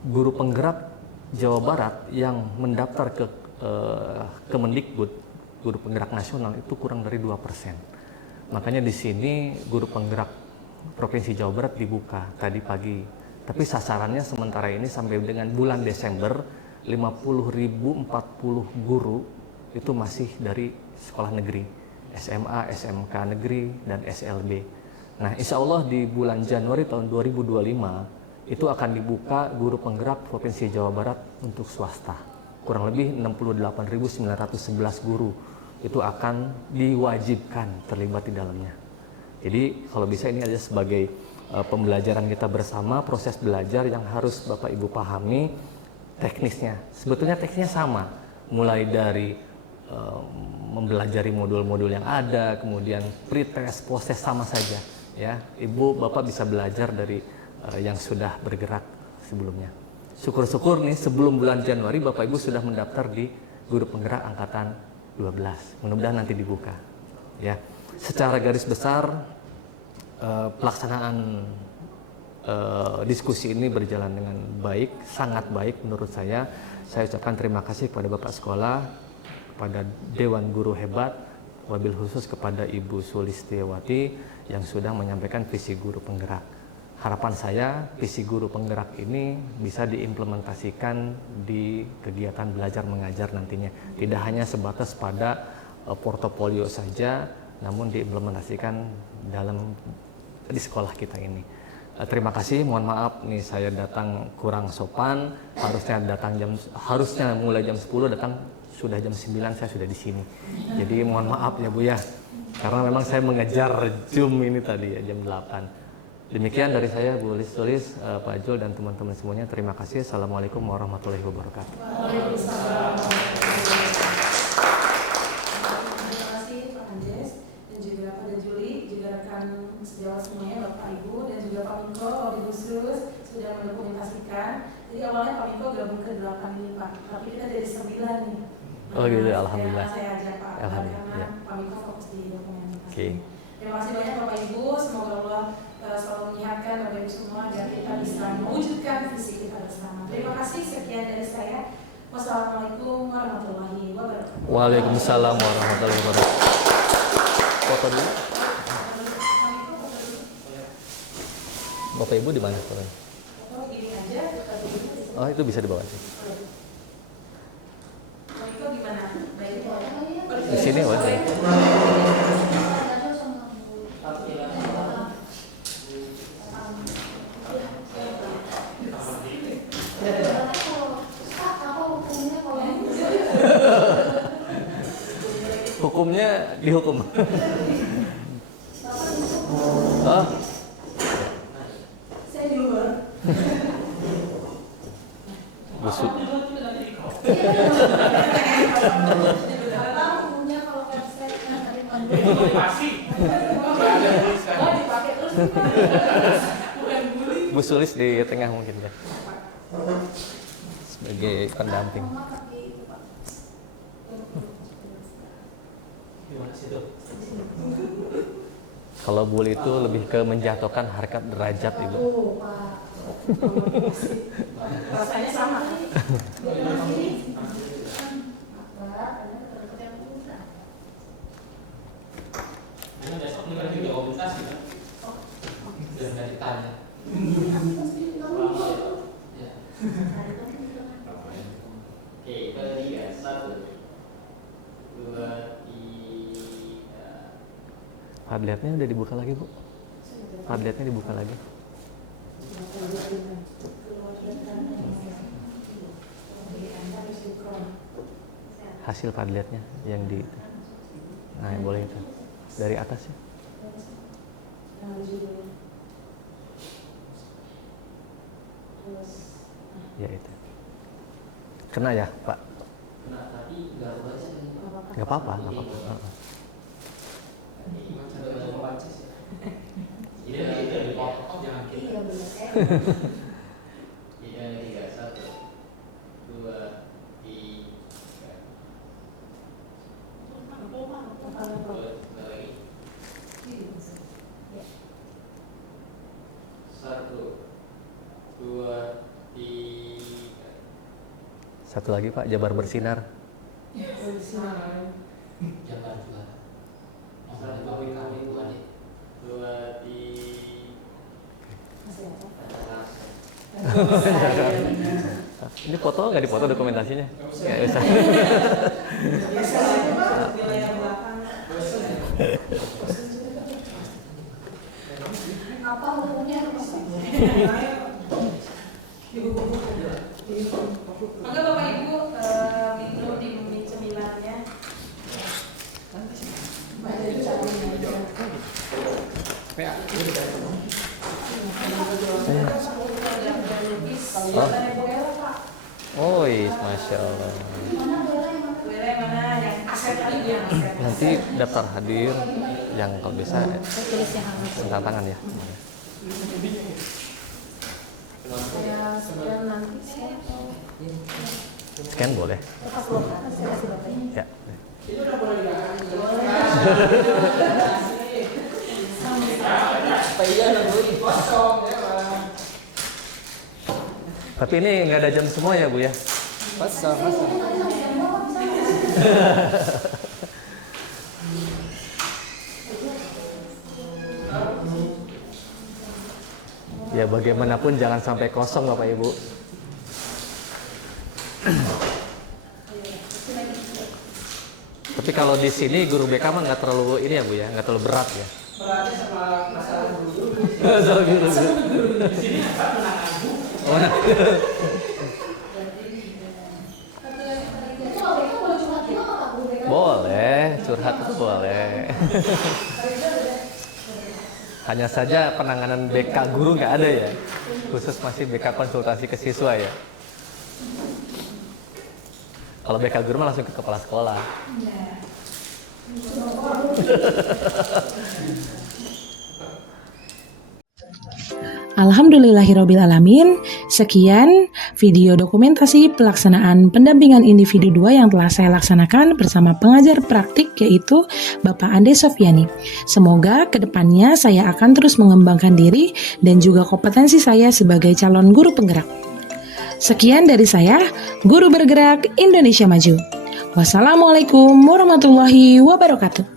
guru penggerak Jawa Barat yang mendaftar ke Kemendikbud, guru penggerak nasional itu kurang dari 2%. Makanya di sini guru penggerak Provinsi Jawa Barat dibuka tadi pagi. Tapi sasarannya sementara ini sampai dengan bulan Desember 50.040 guru itu masih dari sekolah negeri, SMA, SMK negeri, dan SLB. Nah, insya Allah di bulan Januari tahun 2025 itu akan dibuka guru penggerak Provinsi Jawa Barat untuk swasta. Kurang lebih 68.911 guru itu akan diwajibkan terlibat di dalamnya. Jadi kalau bisa ini aja sebagai pembelajaran kita bersama, proses belajar yang harus Bapak Ibu pahami teknisnya. Sebetulnya teknisnya sama, mulai dari mempelajari modul-modul yang ada, kemudian pretest, proses sama saja. Ya, Ibu Bapak bisa belajar dari yang sudah bergerak sebelumnya. Syukur-syukur nih sebelum bulan Januari Bapak Ibu sudah mendaftar di guru penggerak angkatan 12. Mudah-mudahan nanti dibuka. Ya, secara garis besar pelaksanaan diskusi ini berjalan dengan baik, sangat baik menurut saya. Saya ucapkan terima kasih kepada Bapak Sekolah, kepada Dewan Guru Hebat, wabil khusus kepada Ibu Sulistiawati yang sudah menyampaikan visi guru penggerak. Harapan saya visi guru penggerak ini bisa diimplementasikan di kegiatan belajar mengajar nantinya. Tidak hanya sebatas pada portofolio saja, namun diimplementasikan di sekolah kita ini. Terima kasih, mohon maaf nih saya datang kurang sopan, harusnya mulai jam 10 datang sudah jam 9 saya sudah di sini. Jadi mohon maaf ya Bu ya, karena memang saya mengejar Zoom ini tadi ya jam 8. Demikian dari saya Bu Sulis, Pak Jul dan teman-teman semuanya. Terima kasih. Assalamualaikum warahmatullahi wabarakatuh. Waalaikumsalam. Terima kasih Pak Andes dan juga Pak Juli, juga rekan sejawat semuanya, Bapak Ibu dan juga Pak Minko, Ibu Sus sudah mendokumentasikan. Jadi awalnya Pak Minko gabung ke 8 ini Pak, tapi kita jadi 9 nih. Oh gitu, alhamdulillah. Saya ajak Pak, Alhamdulillah. karena Ya. Pak Minko fokus di dokumentasi. Oke. Terima kasih banyak Bapak Ibu, semoga Allah selalu menyehatkan Bapak Ibu semua agar kita bisa mewujudkan visi kita bersama. Terima kasih, sekian dari saya. Wassalamualaikum warahmatullahi wabarakatuh. Waalaikumsalam warahmatullahi wabarakatuh. Foto dulu. Bapak Ibu di mana fotonya? Foto gini aja, kita begini. Oh itu bisa dibawa sih. Pak Iko gimana? Baik. Di sini wajah. Hukumnya dihukum. Oh. Saya di luar. Busuk. Hukumnya kalau website Motivasi. dipakai terus. Bukan bully. Bu Sulis di tengah mungkin ya. Sebagai pendamping. Gimana sih tuh? Kalau bully itu lebih ke menjatuhkan harkat derajat Ibu. Oh, Pak. Rasanya sama. Ini besok nih kan juga komunikasi kan? Udah nggak ditanya. Ya. Oke, ketiga, 1, 2, 3. Padletnya udah dibuka lagi Bu. Padletnya dibuka lagi. Hasil padletnya yang di. Nah boleh itu dari atas ya. Ya itu. Kena ya Pak? Nah, tapi nggak baca nih. Nggak apa-apa, nggak apa-apa. Ini itu dipotong jangan kita. Iya benar. Iya, 3, 1, 2, 3. Lagi. 1, 2, 3. Satu lagi Pak, Jabar Bersinar. Jabar juara. Masalah kami Bu Ade. 2, 3. Ini foto nggak dipoto dokumentasinya? Nggak usah. Biasanya itu Pak di layar belakang. Apa hukumnya? Maka Bapak Ibu minum di cemilannya. Oh, Masya Allah. Boleh mana yang aset tadi yang aset. Nanti daftar hadir yang kalau bisa Saya tulis yang hangat. tanda tangan ya. Saya sekian nanti saya Scan boleh? pas lokal saya kasih Bapak ini. Ya. Itu udah boleh dilakukan. Supaya nungguin kosong ya Bang. Tapi ini nggak ada jam semua ya Bu ya? Kosong. Ya bagaimanapun jangan sampai kosong Bapak Ibu. Tapi kalau di sini guru BK mah nggak terlalu ini ya Bu ya, nggak terlalu berat ya. Berarti sama masalah dulu. Masalah guru. Di sini apa menangan Bu? Oh, nah. Boleh, curhat itu boleh. Hanya saja penanganan BK guru nggak ada ya, khusus masih BK konsultasi ke siswa ya. Kalau BK guru mah langsung ke kepala sekolah. Alhamdulillahirrabbilalamin. Sekian video dokumentasi pelaksanaan pendampingan individu 2 yang telah saya laksanakan bersama pengajar praktik yaitu Bapak Ande Sofyani. Semoga kedepannya saya akan terus mengembangkan diri dan juga kompetensi saya sebagai calon guru penggerak. Sekian dari saya, Guru Bergerak Indonesia Maju. Wassalamualaikum warahmatullahi wabarakatuh.